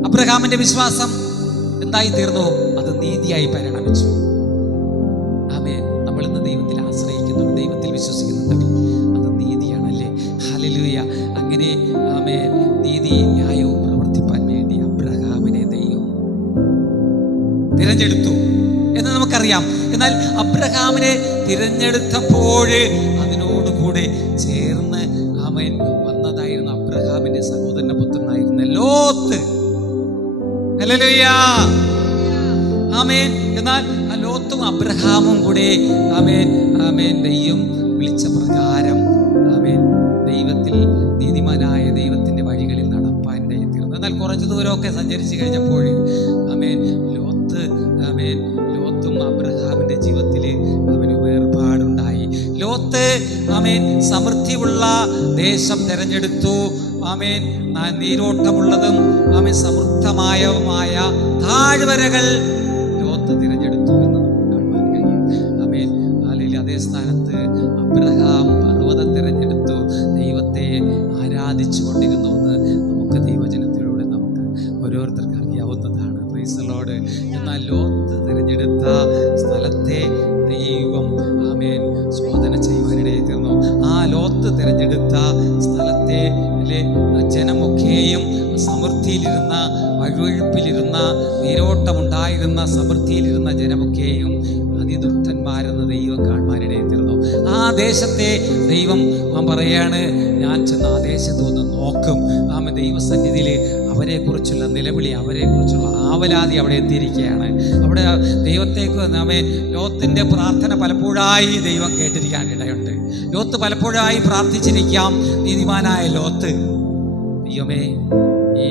അബ്രഹാമിന്റെ വിശ്വാസം എന്തായി തീർന്നു? അത് നീതിയായി പരിണമിച്ചു. ആമേൻ. നമ്മൾ ഇന്ന് ദൈവത്തിൽ ആശ്രയിക്കുന്നുണ്ട്, ദൈവത്തിൽ വിശ്വസിക്കുന്നുണ്ടെങ്കിൽ അത് നീതിയാണല്ലേ. ഹല്ലേലൂയ. അങ്ങനെ ആമേൻ നീതി ന്യായവും പ്രവർത്തിപ്പാൻ വേണ്ടി അബ്രഹാമിനെ ദൈവം തിരഞ്ഞെടുത്തു എന്ന് നമുക്കറിയാം. എന്നാൽ അബ്രഹാമിനെ തിരഞ്ഞെടുത്തപ്പോൾ അതിനോടുകൂടെ ചേർന്ന് ആമേൻ വന്നതായിരുന്നു അബ്രഹാമിന്റെ സഹോദരന്റെ പുത്രനായിരുന്ന ലോത്ത്. ഹല്ലേലൂയ ആമേൻ. എന്നാൽ ലോത്തും അബ്രഹാമും കൂടെ ആമേൻ ദൈവം വിളിച്ച പ്രകാരം ആമേൻ ദൈവത്തിൽ നീതിമാനായ ദൈവത്തിന്റെ വഴികളിൽ നടപ്പാനിടയായി തീർന്നു. എന്നാൽ കുറച്ചു ദൂരമൊക്കെ സഞ്ചരിച്ചു കഴിഞ്ഞപ്പോൾ ആമേൻ ലോത്തും അബ്രഹാമിന്റെ ജീവിതത്തിൽ അവന് വേർപാടുണ്ടായി. ലോത്ത് ആമേൻ സമൃദ്ധിയുള്ള ദേശം തെരഞ്ഞെടുത്തു. ആമേൻ നീരോട്ടമുള്ളതും ആമേൻ സമൃദ്ധമായതുമായ താഴ്വരകൾ ലോത്ത് തിരഞ്ഞെടുത്തു എന്ന് നമുക്ക് കാണാൻ കഴിയും. ആമേൻ. അല്ലെങ്കിൽ അതേ സ്ഥാനത്ത് അബ്രഹാം പർവ്വതം തിരഞ്ഞെടുത്തു, ദൈവത്തെ ആരാധിച്ചു കൊണ്ടിരുന്നു എന്ന് നമുക്ക് ദൈവജനത്തിലൂടെ നമുക്ക് ഓരോരുത്തർക്ക് അറിയാവുന്നതാണ്. Price the lord. എന്നാൽ ലോത്ത് തിരഞ്ഞെടുത്ത സ്ഥലത്തെ ദൈവം ആമേൻ ശോധന ചെയ്യുവാനിടയായി തീർന്നു. ആ ലോത്ത് തിരഞ്ഞെടുത്ത സ്ഥലത്തെ ജനമൊക്കെയും സമൃദ്ധിയിലിരുന്ന വഴുവഴുപ്പിലിരുന്ന നീരോട്ടമുണ്ടായിരുന്ന സമൃദ്ധിയിലിരുന്ന ജനമൊക്കെയും അതിദുഷ്ടന്മാരെന്ന് ദൈവം കാണുവാനിടയായി തീർന്നു. ആ ദേശത്തെ ദൈവം പറയാണ് ഞാൻ ചെന്ന് ആ ദേശത്ത് ഒന്ന് നോക്കും. ആമേൻ. ദൈവസന്നിധിയിൽ അവരെക്കുറിച്ചുള്ള നിലവിളി, അവരെക്കുറിച്ചുള്ള ആവലാതി അവിടെ എത്തിയിരിക്കുകയാണ്. അവിടെ ദൈവത്തേക്ക് ആമേൻ ലോത്തിൻ്റെ പ്രാർത്ഥന പലപ്പോഴായി ദൈവം കേട്ടിരിക്കാൻ ഇടയുണ്ട്. ലോത്ത് പലപ്പോഴായി പ്രാർത്ഥിച്ചിരിക്കാം. നീതിമാനായ ലോത്ത്, ദൈവമേ ഈ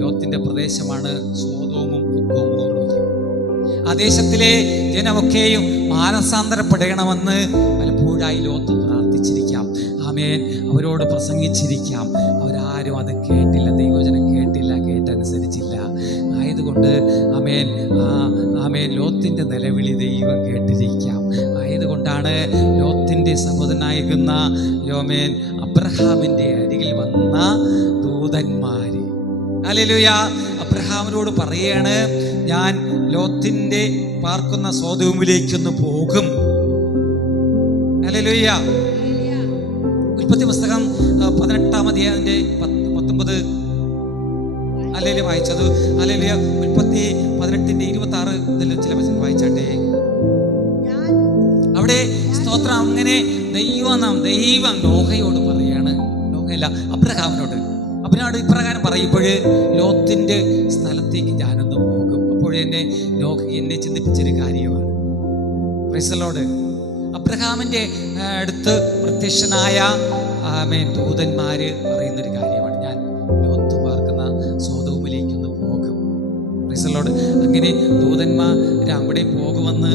ലോത്തിൻ്റെ പ്രദേശമാണ് സോദോമും ഗൊമോറയും. ആ ദേശത്തിലെ ജനമൊക്കെയും മാനസാന്തരപ്പെടണമെന്ന് പലപ്പോഴായി ലോത്ത് പ്രാർത്ഥിച്ചിരിക്കാം. ആമേൻ. അവരോട് പ്രസംഗിച്ചിരിക്കാം. അവരാരും അത് കേട്ടില്ല, ദൈവവചനം കേട്ടില്ല, കേട്ടനുസരിച്ചില്ല. ആയതുകൊണ്ട് ആമേൻ ആമേൻ ലോത്തിൻ്റെ നിലവിളി ദൈവം കേട്ടിരിക്കാം. ആയതുകൊണ്ടാണ് ലോത്തിൻ്റെ സഹോദരനായിരുന്ന യോമേൻ അബ്രഹാമിൻ്റെ അരികിൽ വന്ന ദൂതന്മാർ ഹല്ലേലൂയ അബ്രഹാമിനോട് പറയാണ്, ഞാൻ ലോത്തിൻ്റെ പാർക്കുന്ന സോദോമിലേക്കൊന്ന് പോകും. ഹല്ലേലൂയ. ഉൽപ്പത്തി പുസ്തകം 18-ാം അധ്യായത്തിന്റെ 19 ഹല്ലേലൂയ വായിച്ചത്. ഹല്ലേലൂയ. ഉൽപ്പത്തി 18:26 ചില വചനം വായിച്ചാട്ടെ. അവിടെ സ്തോത്രം. അങ്ങനെ ദൈവം നോഹയോട് പറയാണ്, നോഹയല്ല അബ്രഹാമിനോട് ഇപ്രകാരം പറയുമ്പോൾ ലോത്തിൻ്റെ സ്ഥലത്തേക്ക് ഞാനൊന്ന് പോകും. അപ്പോഴെന്നെ നോഹ എന്നെ ചിന്തിപ്പിച്ചൊരു കാര്യമാണ്. Price the Lord. അബ്രഹാമിൻ്റെ അടുത്ത് പ്രത്യക്ഷനായ ആമേൻ ദൂതന്മാർ പറയുന്നൊരു കാര്യമാണ്, ഞാൻ ലോത്ത് പാർക്കുന്ന സോദോമിലേക്കൊന്ന് പോകും. Price the Lord. അങ്ങനെ ദൂതന്മാർ അവിടെ പോകുമെന്ന്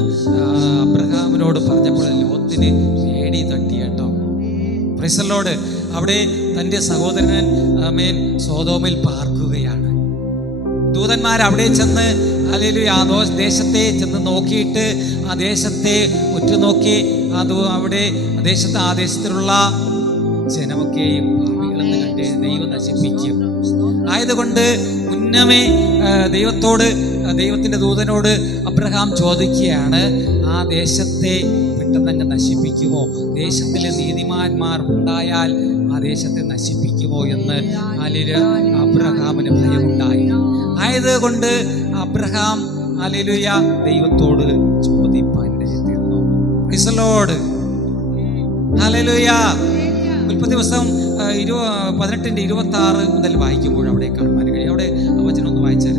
അബ്രഹാമിനോട് പറഞ്ഞപ്പോൾ ലോത്തിന് പേടി തട്ടി കേട്ടോ. Price the Lord. അവിടെ തൻ്റെ സഹോദരൻ ആമേൻ സോദോമിൽ പാർക്കുകയാണ്. ദൂതന്മാർ അവിടെ ചെന്ന് ഹല്ലേലൂയ ആ ദേശത്തെ ചെന്ന് നോക്കിയിട്ട് ആ ദേശത്തെ ഉറ്റുനോക്കി അവിടെ ആ ദേശത്തിലുള്ള ജനമൊക്കെയും പാപികളെന്ന് കണ്ട് ദൈവം നശിപ്പിക്കും. ആയതുകൊണ്ട് മുന്നമേ ദൈവത്തിൻ്റെ ദൂതനോട് അബ്രഹാം ചോദിക്കുകയാണ്, ആ ദേശത്തെ പെട്ടെന്ന് നശിപ്പിക്കുമോ? ദേശത്തിലെ നീതിമാന്മാർ ഉണ്ടായാൽ ആ ദേശത്തെ നശിപ്പിക്കുമോ എന്ന് അബ്രഹാമിന് ഭയമുണ്ടായി. ആയതുകൊണ്ട് അബ്രഹാം ഹല്ലേലൂയ ദൈവത്തോട് ചോദിപ്പാൻ തീർന്നു. Price the lord. ഹല്ലേലൂയ. ഉൽപ്പത്തി പുസ്തകം 18:26 മുതൽ വായിക്കുമ്പോൾ അവിടെ കാണുവാൻ കഴിയും. അവിടെ വചനം ഒന്ന് വായിച്ചാൽ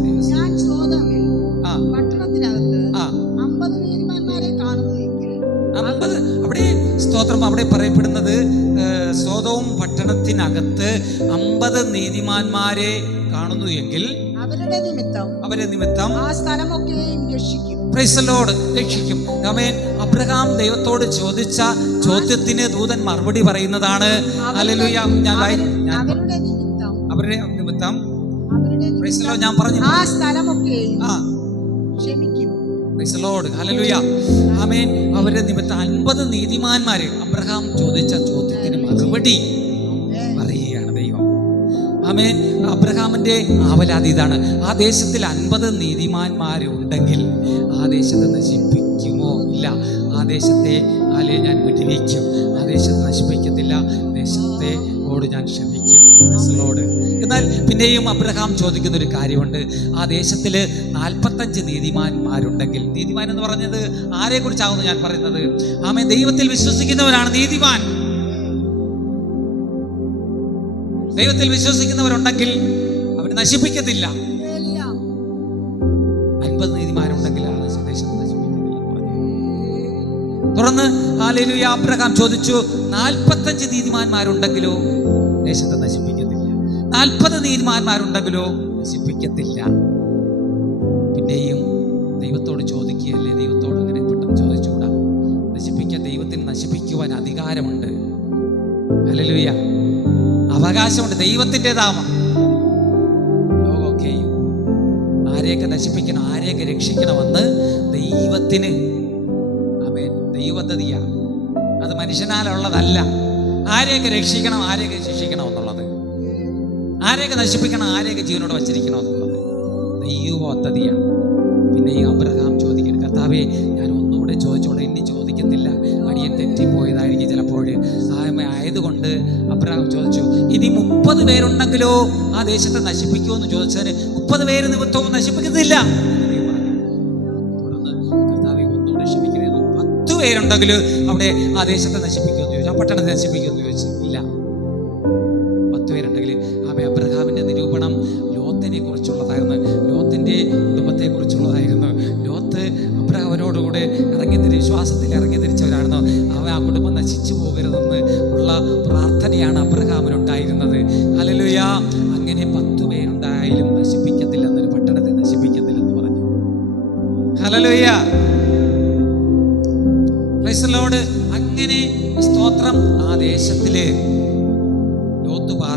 അവിടെ സ്തോത്രം. അവിടെ പറയപ്പെടുന്നത് സോദോം പട്ടണത്തിനകത്ത് 50 നീതിമാന്മാരെ കാണുന്നു എങ്കിൽ അവരുടെ നിമിത്തം ആ സ്ഥലമൊക്കെയും രക്ഷിക്കും. Price the Lord. രക്ഷിക്കും. ആമേൻ. അബ്രഹാം ദൈവത്തോട് ചോദിച്ച ചോദ്യത്തിന് ദൂതൻ മറുപടി പറയുന്നതാണ്. ഹല്ലേലൂയ. അവരുടെ നിമിത്തം പ്രൈസ് ദി ലോർഡ്. ഞാൻ പറഞ്ഞു ആ സ്ഥലമൊക്കെയും ക്ഷമിക്കും. Price the lord. ഹല്ലേലൂയ. ആമേൻ. അവരുടെ നിമിത്തം 50 നീതിമാന്മാര് അബ്രഹാം ചോദിച്ച ചോദ്യത്തിന് മറുപടി പറയുകയാണ് ദൈവം. ആമേൻ. അബ്രഹാമിന്റെ ആവലാതി ഇതാണ്, ആ ദേശത്തിൽ 50 നീതിമാന്മാരുണ്ടെങ്കിൽ ആ ദേശത്തെ നശിപ്പിക്കുമോ? ഇല്ല. ആ ദേശത്തെ ഞാൻ വിടുവിക്കും. ആ ദേശത്തെ നശിപ്പിക്കത്തില്ല. ദേശത്തെ ഓട് ഞാൻ ക്ഷമിക്കും. എന്നാൽ പിന്നെയും അബ്രഹാം ചോദിക്കുന്ന ഒരു കാര്യമുണ്ട്, ആ ദേശത്തിൽ 45 നീതിമാന്മാരുണ്ടെങ്കിൽ. നീതിമാൻ എന്ന് പറഞ്ഞത് ആരെ കുറിച്ചാവുന്നു ഞാൻ പറയുന്നത്? ആമേൻ. ദൈവത്തിൽ വിശ്വസിക്കുന്നവരാണ് നീതിമാൻ. ദൈവത്തിൽ വിശ്വസിക്കുന്നവരുണ്ടെങ്കിൽ അവർ നശിപ്പിക്കത്തില്ല. 50 നീതിമാരുണ്ടെങ്കിൽ ആ ദേശത്തെ നശിപ്പിക്കത്തില്ല പറഞ്ഞു. തുടർന്ന് ഹല്ലേലൂയ അബ്രഹാം ചോദിച്ചു, 45 നീതിമാന്മാരുണ്ടെങ്കിലോ ദേശത്തെ നശിപ്പിക്കത്തില്ല. 40 നീതിമാന്മാരുണ്ടെങ്കിലോ നശിപ്പിക്കത്തില്ല. പിന്നെയും ദൈവത്തോട് ചോദിക്കുകയല്ലേ? ദൈവത്തോട് ഇങ്ങനെ പെട്ടെന്ന് ചോദിച്ചുകൂടാ. ദൈവത്തിന് നശിപ്പിക്കുവാൻ അധികാരമുണ്ട്. ഹല്ലേലൂയ. അവകാശമുണ്ട്. ദൈവത്തിൻ്റെതാവാം ലോകമൊക്കെയും. ആരെയൊക്കെ നശിപ്പിക്കണം, ആരെയൊക്കെ രക്ഷിക്കണമെന്ന് ദൈവത്തിന് ആമേൻ ദൈവപദ്ധതിയാണ്. അത് മനുഷ്യനാലുള്ളതല്ല. ആരെയൊക്കെ രക്ഷിക്കണം, ആരെയൊക്കെ ശിക്ഷിക്കണം എന്നുള്ളത്, ആരെയൊക്കെ നശിപ്പിക്കണം, ആരെയൊക്കെ ജീവനോട് വച്ചിരിക്കണം എന്നുള്ളത് ദൈവ പദ്ധതിയാണ്. പിന്നെയും അബ്രഹാം ചോദിക്കണം, കർത്താവേ ഞാൻ ഒന്നുകൂടെ ചോദിച്ചോളൂ. ഇനി ചോദിക്കത്തില്ല, അടിയൻ തെറ്റിപ്പോയതായിരിക്കും ചിലപ്പോൾ. ആയതുകൊണ്ട് അബ്രഹാം ചോദിച്ചു, ഇനി 30 പേരുണ്ടെങ്കിലോ ആ ദേശത്തെ നശിപ്പിക്കുമോ എന്ന് ചോദിച്ചതിന് 30 പേര് നിമിത്തവും നശിപ്പിക്കത്തില്ല. തുടർന്ന് കർത്താവേ ഒന്നുകൂടെ ക്ഷമിക്കണേ, 10 പേരുണ്ടെങ്കിൽ അവിടെ ആ ദേശത്തെ നശിപ്പിക്കുമെന്ന് ചോദിച്ചു, ആ പട്ടണത്തെ നശിപ്പിക്കുമെന്ന് ചോദിച്ചു. ഇല്ല,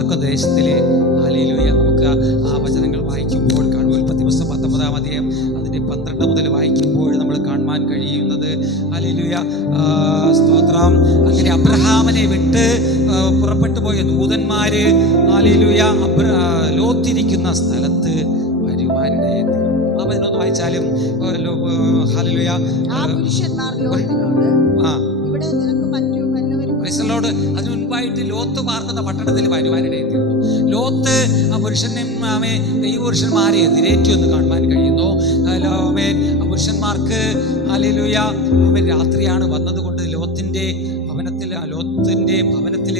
നിൽക്കുന്ന ദേശത്തിലെ ഹല്ലേലൂയ നമുക്ക് ആ വചനങ്ങൾ വായിക്കുമ്പോൾ കാണും. ഉൽപ്പത്തി പുസ്തകം 19-ാം അധ്യായം അതിൻ്റെ 12 മുതൽ വായിക്കുമ്പോൾ നമ്മൾ കാണുവാൻ കഴിയുന്നത് ഹല്ലേലൂയ സ്തോത്രം. അങ്ങനെ അബ്രഹാമിനെ വിട്ട് പുറപ്പെട്ടു പോയ ദൂതന്മാര് ഹല്ലേലൂയ ലോത്തിരിക്കുന്ന സ്ഥലത്ത് വരുവാനിടയെ ആ വചനമൊന്ന് വായിച്ചാലും ഹല്ലേലൂയ അതിനു മുൻപായിട്ട് ലോത്ത് പാർക്കുന്ന പട്ടണത്തിൽ വരുവാനിടയിൽ ലോത്ത് ആ പുരുഷനെ ദൈവപുരുഷന്മാരെ എതിരേറ്റു എന്ന് കാണുവാൻ കഴിയുന്നു. ആ പുരുഷന്മാർക്ക് ഹല്ലേലൂയ രാത്രിയാണ് വന്നതുകൊണ്ട് ലോത്തിന്റെ ഭവനത്തിൽ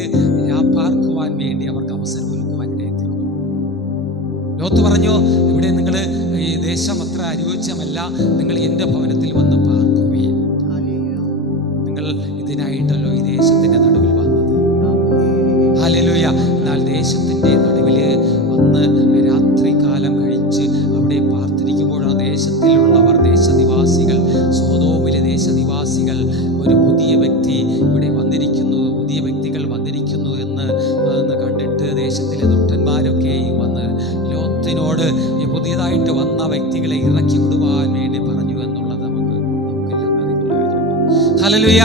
പാർക്കുവാൻ വേണ്ടി അവർക്ക് അവസരം ഒരുക്കുവാനിടയിൽ തീർന്നു. ലോത്ത് പറഞ്ഞു, ഇവിടെ നിങ്ങൾ ഈ ദേശം അത്ര അനുയോജ്യമല്ല, നിങ്ങൾ എൻ്റെ ഭവനത്തിൽ വന്ന് പാർക്കുകയും നിങ്ങൾ ഇതിനായിട്ടല്ലോ ഈ ദേശത്തിന്റെ നടുവിൽ വന്നത്. ഹല്ലേലൂയ. എന്നാൽ ദേശത്തിന്റെ നടുവിൽ വന്ന് രാത്രി കാലം കഴിച്ച് അവിടെ പാർത്തിരിക്കുമ്പോഴാണ് ദേശത്തിലുള്ളവർ, ദേശനിവാസികൾ, സൊദോമിലെ ദേശനിവാസികൾ, ഒരു പുതിയ വ്യക്തി ഇവിടെ വന്നിരിക്കുന്നു, പുതിയ വ്യക്തികൾ വന്നിരിക്കുന്നു എന്ന് കണ്ടിട്ട് ദേശത്തിലെ ദുഷ്ടന്മാരൊക്കെയും വന്ന് ലോത്തിനോട് പുതിയതായിട്ട് വന്ന വ്യക്തികളെ ഇറക്കി വിടുവാൻ വേണ്ടി പറഞ്ഞു എന്നുള്ളത് നമുക്കെല്ലാം അറിയുന്ന കാര്യമാണ്. ഹല്ലേലൂയ.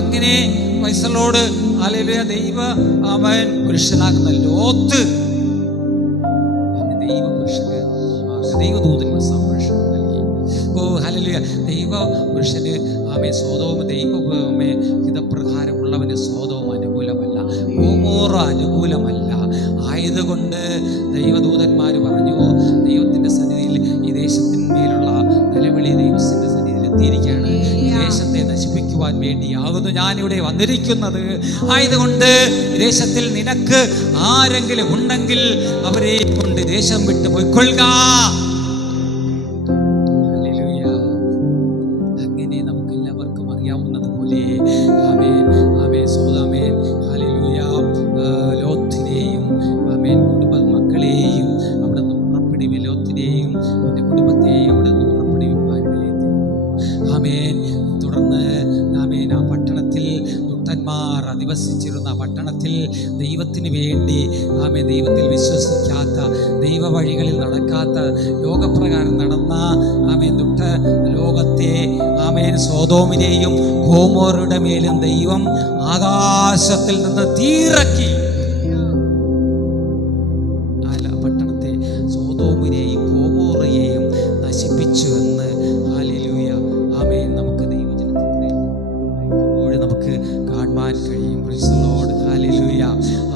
അങ്ങനെ വൈസലോട് ഹല്ലേലൂയ ദൈവ അവൻ പുരുഷനാകുന്ന ലോത്ത് ദൈവ പുരുഷന് ദൈവദൂതന് സംരക്ഷണം നൽകി. ഓ ഹല്ലേലൂയ. ദൈവ പുരുഷന് സോദോം ഹിതപ്രകാരമുള്ളവന് സോദോം അനുകൂലമല്ല, ഗൊമോറ അനുകൂലമല്ല. ആയതുകൊണ്ട് ദൈവദൂതന്മാർ പറഞ്ഞു, ദൈവത്തിന്റെ സന്നിധിയിൽ ഈ ദേശത്തിന്മേലുള്ള നിലവിളി ദൈവത്തിന്റെ സന്നിധിയിൽ എത്തിയിരിക്കുകയാണ്. ഈ ദേശത്തെ നശിപ്പിക്കുവാൻ വേണ്ടിയാകുന്നു ഞാനിവിടെ വന്നിരിക്കുന്നത്. ആയതുകൊണ്ട് ദേശത്തിൽ നിനക്ക് ആരെങ്കിലും ഉണ്ടെങ്കിൽ അവരെ കൊണ്ട് ദേശം വിട്ട് പോയിക്കൊള്ളുക. അങ്ങനെ നമുക്കെല്ലാവർക്കും അറിയാവുന്നതുപോലെ ലോത്തിനെയും കുടുംബ മക്കളെയും അവിടെ നിന്ന് പുറപ്പെടുവി, ലോത്തിനെയും അവന്റെ കുടുംബത്തെയും അവിടെ നിന്ന് പുറപ്പെടുവിപ്പാനിടയിൽ ആമേൻ. തുടർന്ന് ആ പട്ടണത്തിൽ ദുഷ്ടന്മാർ അധിവസിച്ചിരുന്ന പട്ടണത്തിൽ ദൈവത്തിന് വേണ്ടി ദൈവത്തിൽ വിശ്വസിക്കാത്ത, ദൈവ വഴികളിൽ നടക്കാത്ത, ലോകപ്രകാരം നടന്ന ദുഷ്ട ലോകത്തെ സോദോമിനെയും ഗോമോറയുടെ മേലും ദൈവം ആകാശത്തിൽ നിന്ന് തീറക്കി പട്ടണത്തെ സോദോമിനെയും ഗോമോറയെയും നശിപ്പിച്ചു എന്ന് ഹല്ലേലൂയ ആമേൻ നമുക്ക് ദൈവജനത്തിലൂടെ നമുക്ക് കാണുവാൻ കഴിയും. Price the lord. ഹല്ലേലൂയ.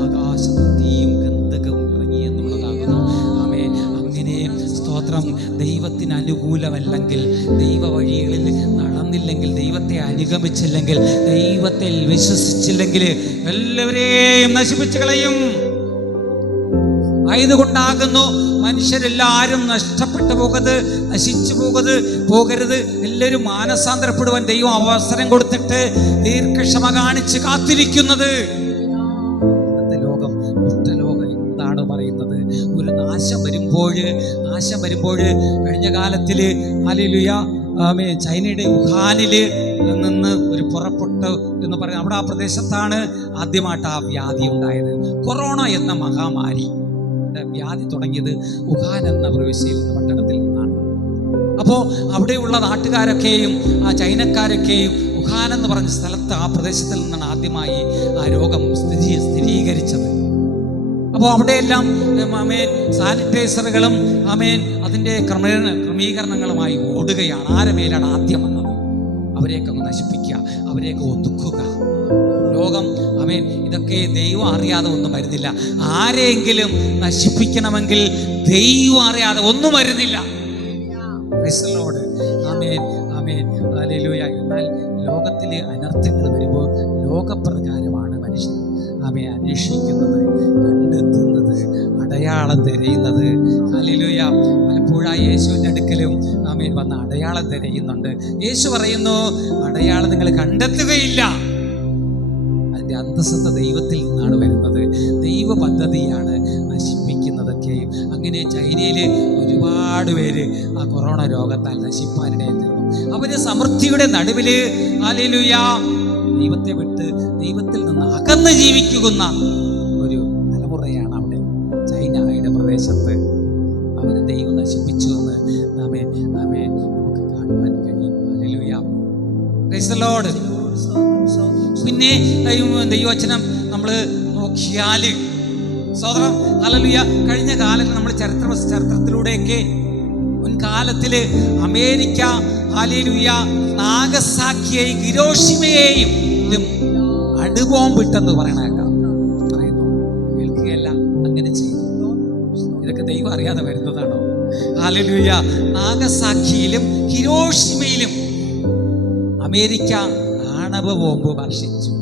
ആകാശത്ത് തീയും ഗന്ധകവും ഇറങ്ങി എന്നുള്ളതാകുന്നു. ആമേൻ. അങ്ങനെ സ്തോത്രം. ദൈവത്തിന് അനുകൂലമല്ലെങ്കിൽ, ദൈവ വഴികളിൽ നടന്നില്ലെങ്കിൽ, ദൈവത്തെ അനുഗമിച്ചില്ലെങ്കിൽ, ദൈവത്തിൽ വിശ്വസിച്ചില്ലെങ്കിൽ എല്ലാവരെയും നശിപ്പിച്ചു കളയും. ആയതുകൊണ്ടാകുന്നു മനുഷ്യരെല്ലാവരും നഷ്ടപ്പെട്ടു നശിച്ചു പോകരുത്. എല്ലാവരും മാനസാന്തരപ്പെടുവാൻ ദൈവം അവസരം കൊടുത്തിട്ട് ദീർഘക്ഷമ കാണിച്ച് കാത്തിരിക്കുന്നത്. ഇന്നത്തെ ലോകം, ദുഷ്ടലോകം എന്താണ് പറയുന്നത്? ഒരു നാശം വരുമ്പോൾ കഴിഞ്ഞ കാലത്തില് ഹല്ലേലൂയ ചൈനയുടെ വുഹാനില് നിന്ന് ഒരു പുറപ്പെട്ടു എന്ന് പറയുന്നത്, അവിടെ ആ പ്രദേശത്താണ് ആദ്യമായിട്ട് ആ വ്യാധി ഉണ്ടായത്. കൊറോണ എന്ന മഹാമാരി വ്യാധി തുടങ്ങിയത് വുഹാൻ എന്ന പ്രവിശ്യയിൽ പട്ടണത്തിൽ നിന്നാണ്. അപ്പോൾ അവിടെയുള്ള നാട്ടുകാരൊക്കെയും ആ ചൈനക്കാരൊക്കെയും വുഹാൻ എന്ന് പറഞ്ഞ സ്ഥലത്ത്, ആ പ്രദേശത്തിൽ നിന്നാണ് ആദ്യമായി ആ രോഗം സ്ഥിരീകരിച്ചത്. അപ്പോൾ അവിടെയെല്ലാം സാനിറ്റൈസറുകളും അതിൻ്റെ ക്രമീകരണങ്ങളുമായി ഓടുകയാണ്. ആരെ മേലാണ് ആദ്യം വന്നത്? അവരെയൊക്കെ ഒന്ന് നശിപ്പിക്കുക, അവരെയൊക്കെ ഒതുക്കുക. ലോകം ഇതൊക്കെ ദൈവം അറിയാതെ ഒന്നും വരുന്നില്ല. ആരെങ്കിലും നശിപ്പിക്കണമെങ്കിൽ ദൈവം അറിയാതെ ഒന്നും വരുന്നില്ല. എന്നാൽ ലോകത്തിലെ അനർത്ഥങ്ങൾ വരുമ്പോൾ ലോകപ്രകാരമാണ് മനുഷ്യൻ അന്വേഷിക്കുന്നത്, കണ്ടെത്തുന്നത്, അടയാളം തിരയുന്നത്. ഹല്ലേലൂയ. പലപ്പോഴായി യേശുവിൻ്റെ അടുക്കലും വന്ന അടയാളം തിരയുന്നുണ്ട്. യേശു പറയുന്നു, അടയാളം നിങ്ങൾ കണ്ടെത്തുകയില്ല. അതിൻ്റെ അന്തസ്സത്ത ദൈവത്തിൽ നിന്നാണ് വരുന്നത്. ദൈവ പദ്ധതിയാണ് നശിപ്പിക്കുന്നതൊക്കെയും. അങ്ങനെ ചൈനയിൽ ഒരുപാട് പേര് ആ കൊറോണ രോഗത്താൽ നശിപ്പാനിടയിൽ തീർന്നു. അവര് സമൃദ്ധിയുടെ നടുവില് ഹല്ലേലൂയ ദൈവത്തെ വിട്ട് ദൈവത്തിൽ നിന്ന് അകന്ന് ജീവിക്കുന്ന ഒരു തലമുറയാണ് അവിടെ ചൈനയുടെ പ്രദേശത്ത് അവരെ ദൈവം നശിപ്പിച്ചു എന്ന് നമുക്ക് കാണുവാൻ കഴിയും. Hallelujah, price the Lord. പിന്നെ ദൈവവചനം നമ്മൾ നോക്കിയാൽ സഹോദരം, ഹല്ലേലൂയ, കഴിഞ്ഞ കാലത്ത് നമ്മൾ ചരിത്രത്തിലൂടെയൊക്കെ മുൻകാലത്തില് അമേരിക്ക, ഹല്ലേലൂയ, നാഗസാക്കിയെയും ഹിരോഷിമയെയും അണുബോംബിട്ടെന്ന് പറയുന്നു. കേൾക്കുകയല്ല, അങ്ങനെ ചെയ്തു. ഇതൊക്കെ ദൈവം അറിയാതെ വരുന്നതാണോ? ഹല്ലേലൂയ. നാഗസാക്കിയിലും ഹിരോഷിമയിലും അമേരിക്ക ആണവ ബോംബ് വർഷിച്ചു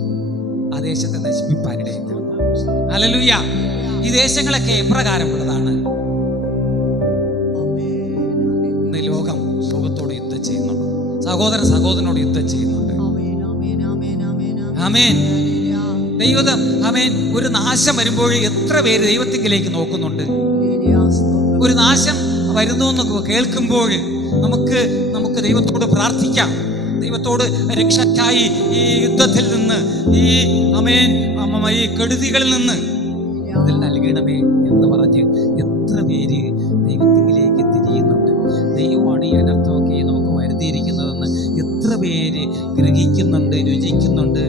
ആ ദേശത്തെ നശിപ്പിക്കാനിടയിൽ തീർന്നു. ഹല്ലേലൂയ. ഈ ദേശങ്ങളൊക്കെ എപ്രകാരമുള്ളതാണ്? ഇന്ന് ലോകത്തോട് യുദ്ധം ചെയ്യുന്നുണ്ട്, സഹോദരനോട് യുദ്ധം ചെയ്യുന്നുണ്ട്. ആമേൻ. ആമേൻ. ഒരു നാശം വരുമ്പോൾ എത്ര പേര് ദൈവത്തിലേക്ക് നോക്കുന്നുണ്ട്? ഒരു നാശം വരുന്നു എന്ന് കേൾക്കുമ്പോൾ നമുക്ക് ദൈവത്തോട് പ്രാർത്ഥിക്കാം, ദൈവത്തോട് രക്ഷയ്ക്കായി ഈ യുദ്ധത്തിൽ നിന്ന്, ഈ കെടുതികളിൽ നിന്ന് അതിൽ നൽകണമേ എന്ന് പറഞ്ഞ് എത്ര പേര് ദൈവത്തിലേക്ക് തിരിയുന്നുണ്ട്. ദൈവമാണ് ഈ അനർത്ഥമൊക്കെ നമുക്ക് വരുത്തിയിരിക്കുന്നതെന്ന് എത്ര പേര് ഗ്രഹിക്കുന്നുണ്ട്, രുചിക്കുന്നുണ്ട്,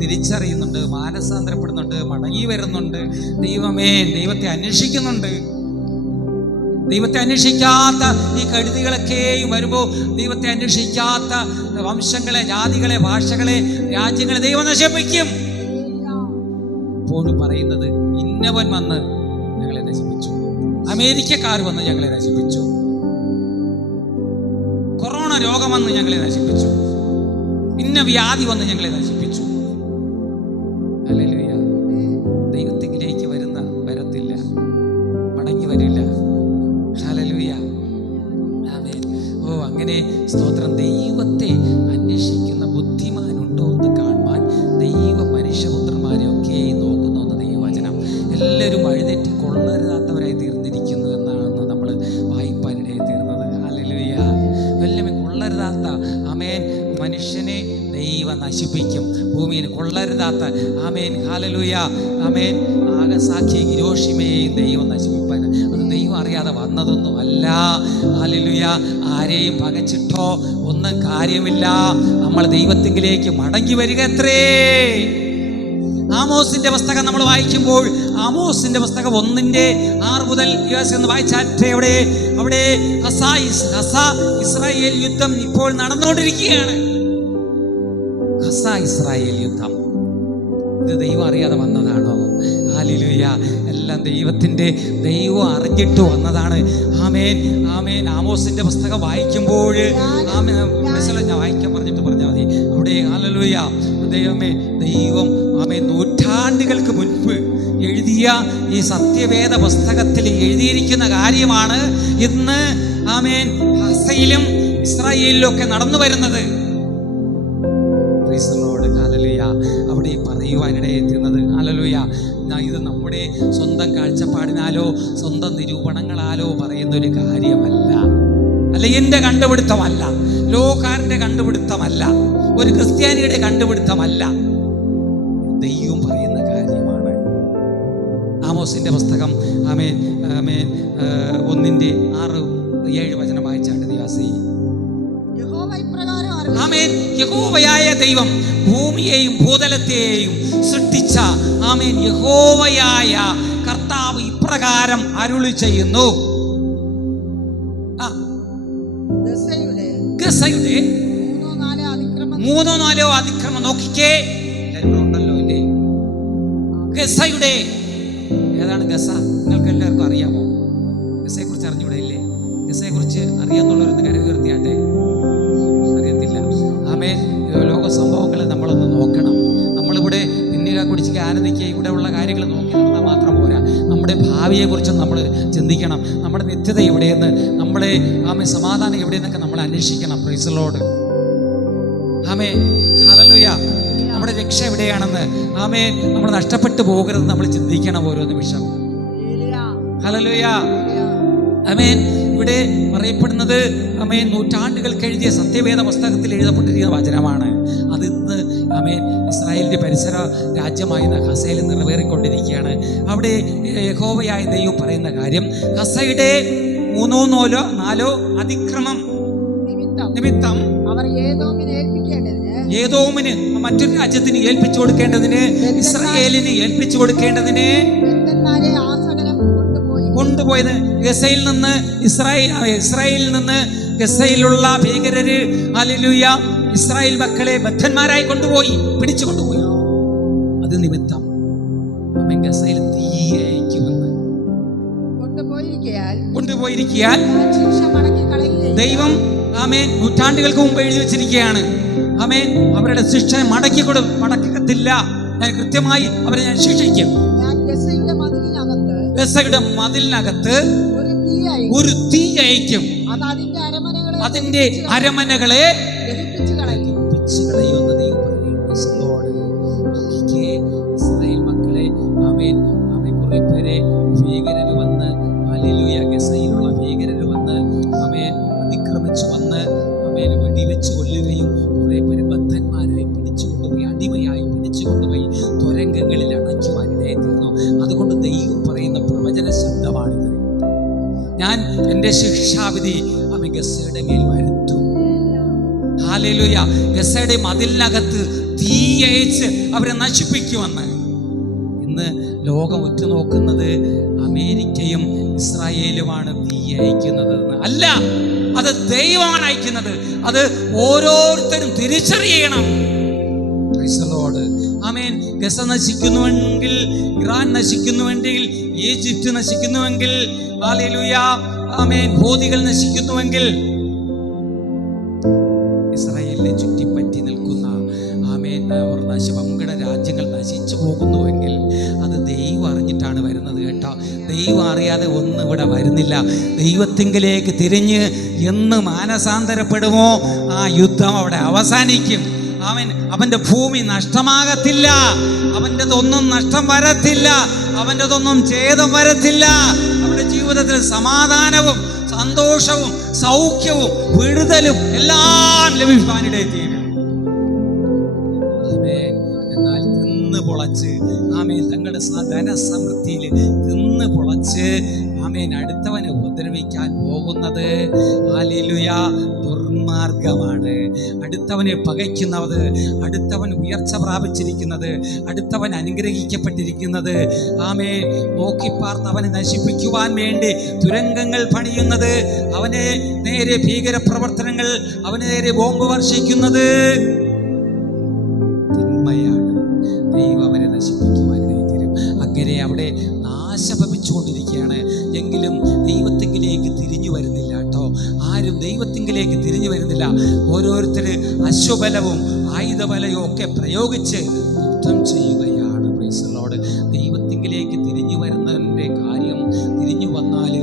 തിരിച്ചറിയുന്നുണ്ട്, മാനസാന്തരപ്പെടുന്നുണ്ട്, മടങ്ങി വരുന്നുണ്ട്. ദൈവത്തെ അന്വേഷിക്കുന്നുണ്ട്. ദൈവത്തെ അന്വേഷിക്കാത്ത ഈ കെടുതികളൊക്കെയും വരുമ്പോൾ ദൈവത്തെ അന്വേഷിക്കാത്ത വംശങ്ങളെ, ജാതികളെ, ഭാഷകളെ, രാജ്യങ്ങളെ ദൈവം നശിപ്പിക്കും. ഇപ്പോഴും പറയുന്നത് ഇന്നവൻ വന്ന് ഞങ്ങളെ നശിപ്പിച്ചു, അമേരിക്കക്കാർ വന്ന് ഞങ്ങളെ നശിപ്പിച്ചു, കൊറോണ രോഗം വന്ന് ഞങ്ങളെ നശിപ്പിച്ചു, ഇന്ന വ്യാധി വന്ന് ഞങ്ങളെ നശിപ്പിച്ചു. ഹല്ലേലൂയ. ദൈവത്തിലേക്ക് വരത്തില്ല, മടങ്ങി വരില്ല. ഹല്ലേലൂയ. ആമേൻ. അങ്ങനെ സ്തോത്രം. ദൈവത്തെ അന്വേഷിക്കുന്ന ബുദ്ധിമാനുണ്ടോ എന്ന് കാണുവാൻ ദൈവ മനുഷ്യപുത്രന്മാരെ ഒക്കെ നോക്കുന്നു എന്ന് ദൈവവചനം. എല്ലാവരും വഴിതെറ്റി കൊള്ളരുതാത്തവരായി തീർന്നിരിക്കുന്നു എന്നാണ് നമ്മൾ വായിപ്പാനിടയിൽ തീർന്നത്. ഹല്ലേലൂയ. വല്ലതും കൊള്ളരുതാത്ത മനുഷ്യനെ ദൈവം നശിപ്പിക്കും. ഭൂമിയിൽ കൊള്ളരുതാത്ത ഹല്ലേലൂയ. നാഗസാഖ്യ ഹിരോഷിമയെയും ദൈവം നശിപ്പിക്കാൻ അത് ദൈവം അറിയാതെ വന്നതൊന്നുമല്ല. ഹല്ലേലൂയ. ആരെയും പകച്ചിട്ടോ ഒന്നും കാര്യമില്ല. നമ്മൾ ദൈവത്തിങ്കിലേക്ക് മടങ്ങി വരിക അത്രേ. ആമോസിന്റെ പുസ്തകം നമ്മൾ വായിക്കുമ്പോൾ, ആമോസിന്റെ പുസ്തകം 1:6 മുതൽ എന്ന് വായിച്ചാൽ അവിടെ ഇസ്രായേൽ യുദ്ധം ഇപ്പോൾ നടന്നുകൊണ്ടിരിക്കുകയാണ്. ഇസ്രായേൽ യുദ്ധം ഇത് ദൈവം അറിയാതെ വന്നതാണോ? ഹല്ലേലൂയ. എല്ലാം ദൈവം അറിഞ്ഞിട്ട് വന്നതാണ്. ആമേൻ, ആമേൻ. ആമോസിന്റെ പുസ്തകം വായിക്കുമ്പോൾ ഞാൻ വായിക്കാൻ പറഞ്ഞാൽ മതി. അവിടെ ഹല്ലേലൂയ, ദൈവം നൂറ്റാണ്ടുകൾക്ക് മുൻപ് എഴുതിയ ഈ സത്യവേദ പുസ്തകത്തിൽ എഴുതിയിരിക്കുന്ന കാര്യമാണ് ഇന്ന് ഗസയിലും ഇസ്രായേലിലും ഒക്കെ നടന്നു വരുന്നത്. അവിടെ പറയുവാനിടയെത്തുന്നത് ഹല്ലേലൂയ. ഇത് നമ്മുടെ സ്വന്തം കാഴ്ചപ്പാടിനാലോ സ്വന്തം നിരൂപണങ്ങളാലോ പറയുന്ന ഒരു കാര്യമല്ല, അല്ല എൻ്റെ കണ്ടുപിടുത്തമല്ല, ലോകാരൻ്റെ കണ്ടുപിടുത്തമല്ല, ഒരു ക്രിസ്ത്യാനിയുടെ കണ്ടുപിടുത്തമല്ല. ദൈവം പറയുന്ന കാര്യമാണ്. ആമോസിന്റെ പുസ്തകം 1:6-7 വചനം വായിച്ചാണ്ട് ദിവസി. യഹോവയായ ദൈവം ഭൂമിയെയും ഭൂതലത്തെയും സൃഷ്ടിച്ച യഹോവയായ കർത്താവ് ഇപ്രകാരം അരുളി ചെയ്യുന്നു. ഗസയുടെ 3-4 അതിക്രമം നോക്കിക്കേ. ഉണ്ടല്ലോ ഇല്ലേ? ഗസയുടെ ഏതാണ് ഗസ? നിങ്ങൾക്ക് എല്ലാവർക്കും അറിയാമോ? ഗസയെ കുറിച്ച് അറിഞ്ഞൂടെ ഇല്ലേ? ഗസയെ കുറിച്ച് അറിയാന്നുള്ളവരൊന്ന് കരുതി നിർത്തിയാട്ടെ. അറിയത്തില്ല. ലോക സംഭവങ്ങൾ നമ്മളൊന്ന് നോക്കണം. നമ്മളിവിടെ പിന്നില കുടിച്ച് ആനന്ദിക്കുക, ഇവിടെ ഉള്ള കാര്യങ്ങൾ നോക്കി നടന്നാൽ മാത്രം പോരാ. നമ്മുടെ ഭാവിയെക്കുറിച്ചും നമ്മൾ ചിന്തിക്കണം. നമ്മുടെ നിത്യത എവിടെയെന്ന്, നമ്മുടെ സമാധാനം എവിടെയെന്നൊക്കെ നമ്മൾ അന്വേഷിക്കണം. Price the lord. ഹല്ലേലൂയ. നമ്മുടെ രക്ഷ എവിടെയാണെന്ന് നമ്മൾ നഷ്ടപ്പെട്ടു പോകരുത് നമ്മൾ ചിന്തിക്കണം ഓരോ നിമിഷം. ഹല്ലേലൂയ. ഇവിടെ പറയപ്പെടുന്നത് നൂറ്റാണ്ടുകൾക്ക് എഴുതിയ സത്യവേദ പുസ്തകത്തിൽ എഴുതപ്പെട്ടിരിക്കുന്ന വചനമാണ്. അത് ഇന്ന് ആമേൻ ഇസ്രായേലിൻ്റെ പരിസര രാജ്യമായ ഹസയിൽ നിറവേറിക്കൊണ്ടിരിക്കുകയാണ്. അവിടെ യഹോവയായ ദൈവം പറയുന്ന കാര്യം, ഹസയുടെ 3-4 അതിക്രമം നിമിത്തം അവർ ഏദോമിന് മറ്റൊരു രാജ്യത്തിന് ഏൽപ്പിച്ചു കൊടുക്കേണ്ടതിന്, ഇസ്രായേലിന് ഏൽപ്പിച്ചു കൊടുക്കേണ്ടതിന് കൊണ്ടുപോയത് ഗസയിൽ നിന്ന് ഇസ്രായേലിൽ നിന്ന് ഗസയിലുള്ള ഭീകരര് ഹല്ലേലൂയ ഇസ്രായേൽ മക്കളെ ബദ്ധന്മാരായി കൊണ്ടുപോയി, പിടിച്ചു കൊണ്ടുപോയി. അത് നിമിത്തം അവൻ ഗസയിൽ തീയേക്കുമെന്ന് കൊണ്ടുപോയിരിക്കാൻ ദൈവം ആമേൻ നൂറ്റാണ്ടുകൾക്ക് മുമ്പ് എഴുതി വെച്ചിരിക്കുകയാണ്. ആമേൻ അവരുടെ ശിക്ഷ മടക്കത്തില്ല, ഞാൻ കൃത്യമായി അവരെ ഞാൻ ശിക്ഷിക്കും. ഗസയുടെ മതിലിനകത്ത് ഒരു തീ അയക്കും, അതിന്റെ അരമനകളെ ദഹിപ്പിച്ചു കളയുമെന്ന് ദൈവം പറയുന്നു. ഇസ്രായേൽ മക്കളെ ആമേൻ ആമേൻ കുറെ പേരെ ഭീകരര് വന്ന് ഹല്ലേലൂയ ഗസയിലുള്ള ഭീകരര് വന്ന് ആമേൻ അതിക്രമിച്ചു വന്ന് ആമേൻ വെടിവെച്ച് കൊല്ലുകയും കുറെ പേര് ബദ്ധന്മാരായി പിടിച്ചുകൊണ്ടുപോയി, അടിമയായി പിടിച്ചുകൊണ്ടുപോയി തുരങ്കങ്ങളിൽ അടയ്ക്കുവാനിടയായി തീർന്നു. അതുകൊണ്ട് ദൈവം പറയുന്ന പ്രവചന ശബ്ദമാണിത്, ഞാൻ എൻ്റെ ശിക്ഷാവിധി ആമേൻ ഗസയുടെ മേൽ വരുത്തും. ഹല്ലേലൂയ ഗസയുടെ മതിലിനകത്ത് തീയയച്ച് അവരെ നശിപ്പിക്കുമെന്ന്. ഇന്ന് ലോകം ഉറ്റുനോക്കുന്നത് അമേരിക്കയും ഇസ്രായേലുമാണ് തീ അയക്കുന്നത് അല്ല, അത് ദൈവമാണ് അയക്കുന്നത്. അത് ഓരോരുത്തരും തിരിച്ചറിയണം. ആമേൻ ഗസ നശിക്കുന്നുവെങ്കിൽ, ഇറാൻ നശിക്കുന്നുവെങ്കിൽ, ഈജിപ്റ്റ് നശിക്കുന്നുവെങ്കിൽ, ഹല്ലേലൂയ ആമേൻ ഹൂതികൾ നശിക്കുന്നുവെങ്കിൽ, ഇസ്രായേലിനെ ചുറ്റിപ്പറ്റി നിൽക്കുന്ന ആമേൻ വൻകിട രാജ്യങ്ങൾ നശിച്ചു പോകുന്നുവെങ്കിൽ അത് ദൈവം അറിഞ്ഞിട്ടാണ് വരുന്നത് കേട്ടോ. ദൈവം അറിയാതെ ഒന്നും ഇവിടെ വരുന്നില്ല. ദൈവത്തിങ്കിലേക്ക് തിരിഞ്ഞ് എന്ന് മാനസാന്തരപ്പെടുമോ ആ യുദ്ധം അവിടെ അവസാനിക്കും. അവൻ്റെ ഭൂമി നഷ്ടമാകത്തില്ല, അവൻ്റെതൊന്നും നഷ്ടം വരത്തില്ല, അവൻ്റെതൊന്നും ഛേദം വരത്തില്ല. അവരുടെ ജീവിതത്തിൽ സമാധാനവും സന്തോഷവും സൗഖ്യവും വിടുതലും എല്ലാം ലഭിക്കാനിടയിൽ. എന്നാൽ തിന്ന് പൊളച്ച് ആമേൻ തങ്ങളുടെ ധനസമൃദ്ധിയിൽ തിന്ന് പൊളച്ച് ആമേൻ അടുത്തവനെ ഉപദ്രവിക്കാൻ പോകുന്നത് ഹല്ലേലൂയ ദുർമാർഗമാണ്. അടുത്തവനെ പകയ്ക്കുന്നത്, അടുത്തവൻ ഉയർച്ച പ്രാപിച്ചിരിക്കുന്നത്, അടുത്തവൻ അനുഗ്രഹിക്കപ്പെട്ടിരിക്കുന്നത് ആമേൻ നോക്കിപ്പാർത്ത് അവനെ നശിപ്പിക്കുവാൻ വേണ്ടി തുരങ്കങ്ങൾ പണിയുന്നത്, അവനെ നേരെ ഭീകര പ്രവർത്തനങ്ങൾ, അവന് നേരെ ബോംബ് വർഷിക്കുന്നത് തിന്മയാണ്. ദൈവം അവരെ നശിപ്പിക്കുവാനിടയിൽ തീരും. അങ്ങനെ അവിടെ നാശഭവിച്ചുകൊണ്ടിരിക്കുകയാണ്. എങ്കിലും ദൈവത്തിങ്കിലേക്ക് തിരിഞ്ഞു വരുന്നില്ല കേട്ടോ. ആരും ദൈവത്തിങ്കിലേക്ക് തിരിഞ്ഞു വരുന്നില്ല. ഓരോരുത്തര് അശ്വബലവും ആയുധബലവും ഒക്കെ പ്രയോഗിച്ച് യുദ്ധം ചെയ്യുകയാണ്. Price the Lord. ദൈവത്തിങ്കിലേക്ക് തിരിഞ്ഞു വരുന്നതിൻ്റെ കാര്യം, തിരിഞ്ഞു വന്നാൽ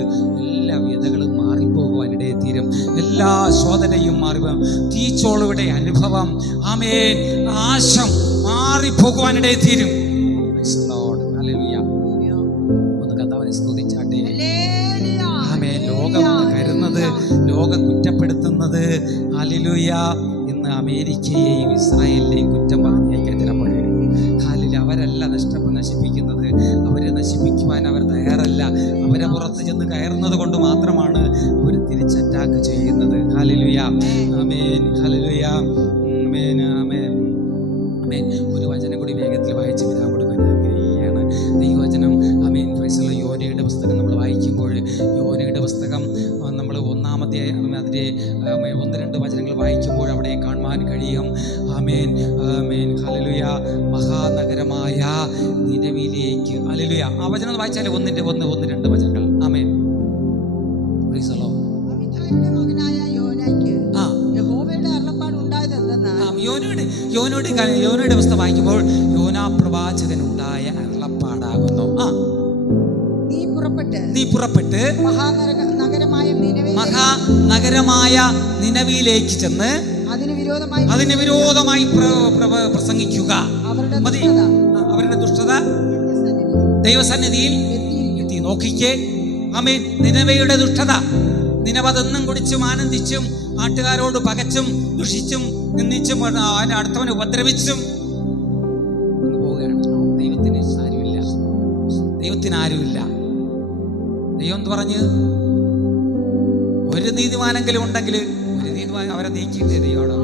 എല്ലാ വ്യതകളും മാറിപ്പോകുവാനിടയിൽ തീരും. എല്ലാ ശോധനയും മാറിപ്പോകും. തീച്ചോളുടെ അനുഭവം ആമേൻ നാശം മാറിപ്പോകുവാനിടയിൽ തീരും. ഒന്ന് കർത്താവിനെ സ്തുതിച്ചാട്ടെ. ആമേൻ. ലോകം കരുതുന്നത്, ലോകം കുറ്റപ്പെടുത്തുന്നത് ഹല്ലേലൂയ ഇന്ന് അമേരിക്കയെയും ഇസ്രായേലിനെയും കുറ്റം പറഞ്ഞേക്കാൻ ചിലപ്പോൾ അവരല്ല നശിപ്പിക്കുന്നത്, അവരെ നശിപ്പിക്കുവാൻ അവർ തയ്യാറല്ല. അവരെ പുറത്ത് ചെന്ന് കയറുന്നത് കൊണ്ട് മാത്രമാണ് അവർ തിരിച്ചറ്റാക്ക് ചെയ്യുന്നത്. ഹല്ലേലൂയ ആമേൻ ഹല്ലേലൂയ ആമേൻ ആമേൻ ആമേൻ. ഒരു വചനം കൂടി വേഗത്തിൽ വായിച്ച് വിരാം കൊടുക്കാൻ ആഗ്രഹിക്കുകയാണ്. ദൈവവചനം ആമേൻ. പ്രൈസ് യോനയുടെ പുസ്തകം നമ്മൾ വായിക്കുമ്പോൾ, യോനയുടെ പുസ്തകം നമ്മൾ 1-ാമത്തെ അതിൻ്റെ 1-2 വചനങ്ങൾ വായിക്കുമ്പോൾ അവിടെ കാണുവാൻ കഴിയും ആമേൻ ആമേൻ ഹല്ലേലൂയ മഹാനഗരമായ നിനവിലേക്ക്. ഹല്ലേലൂയ. ആ വചനം വായിച്ചാൽ 1-2 വചനങ്ങൾ. ആമേൻ. Praise the lord. യോനയുടെ പുസ്തകം വായിക്കുമ്പോൾ യോനാ പ്രവാചകനുണ്ടായ അരുളപ്പാടാകുന്നു. നീ പുറപ്പെട്ട് മഹാനഗരമായ നിനവിയിലേക്ക് ചെന്ന് അതിന് വിരോധമായി പ്രസംഗിക്കുക. മതി. അവരുടെ ദുഷ്ടത ദൈവസന്നിധിയിൽ എത്തി. നോക്കിക്കേ ആമേൻ. നിനവയുടെ ദുഷ്ടത. നിനവ തിന്നും കുടിച്ചും ആനന്ദിച്ചും നാട്ടുകാരോട് പകച്ചും ദുഷിച്ചും നിന്ദിച്ചും അടുത്തവനെ ഉപദ്രവിച്ചും ദൈവത്തിന് ആരുമില്ല. ദൈവം എന്ന് പറഞ്ഞ് ഒരു നീതിമാനെങ്കിലും ഉണ്ടെങ്കിൽ ഒരു നീതിമാൻ അവരെ നീക്കിയിട്ടേ ദൈവമാണ്.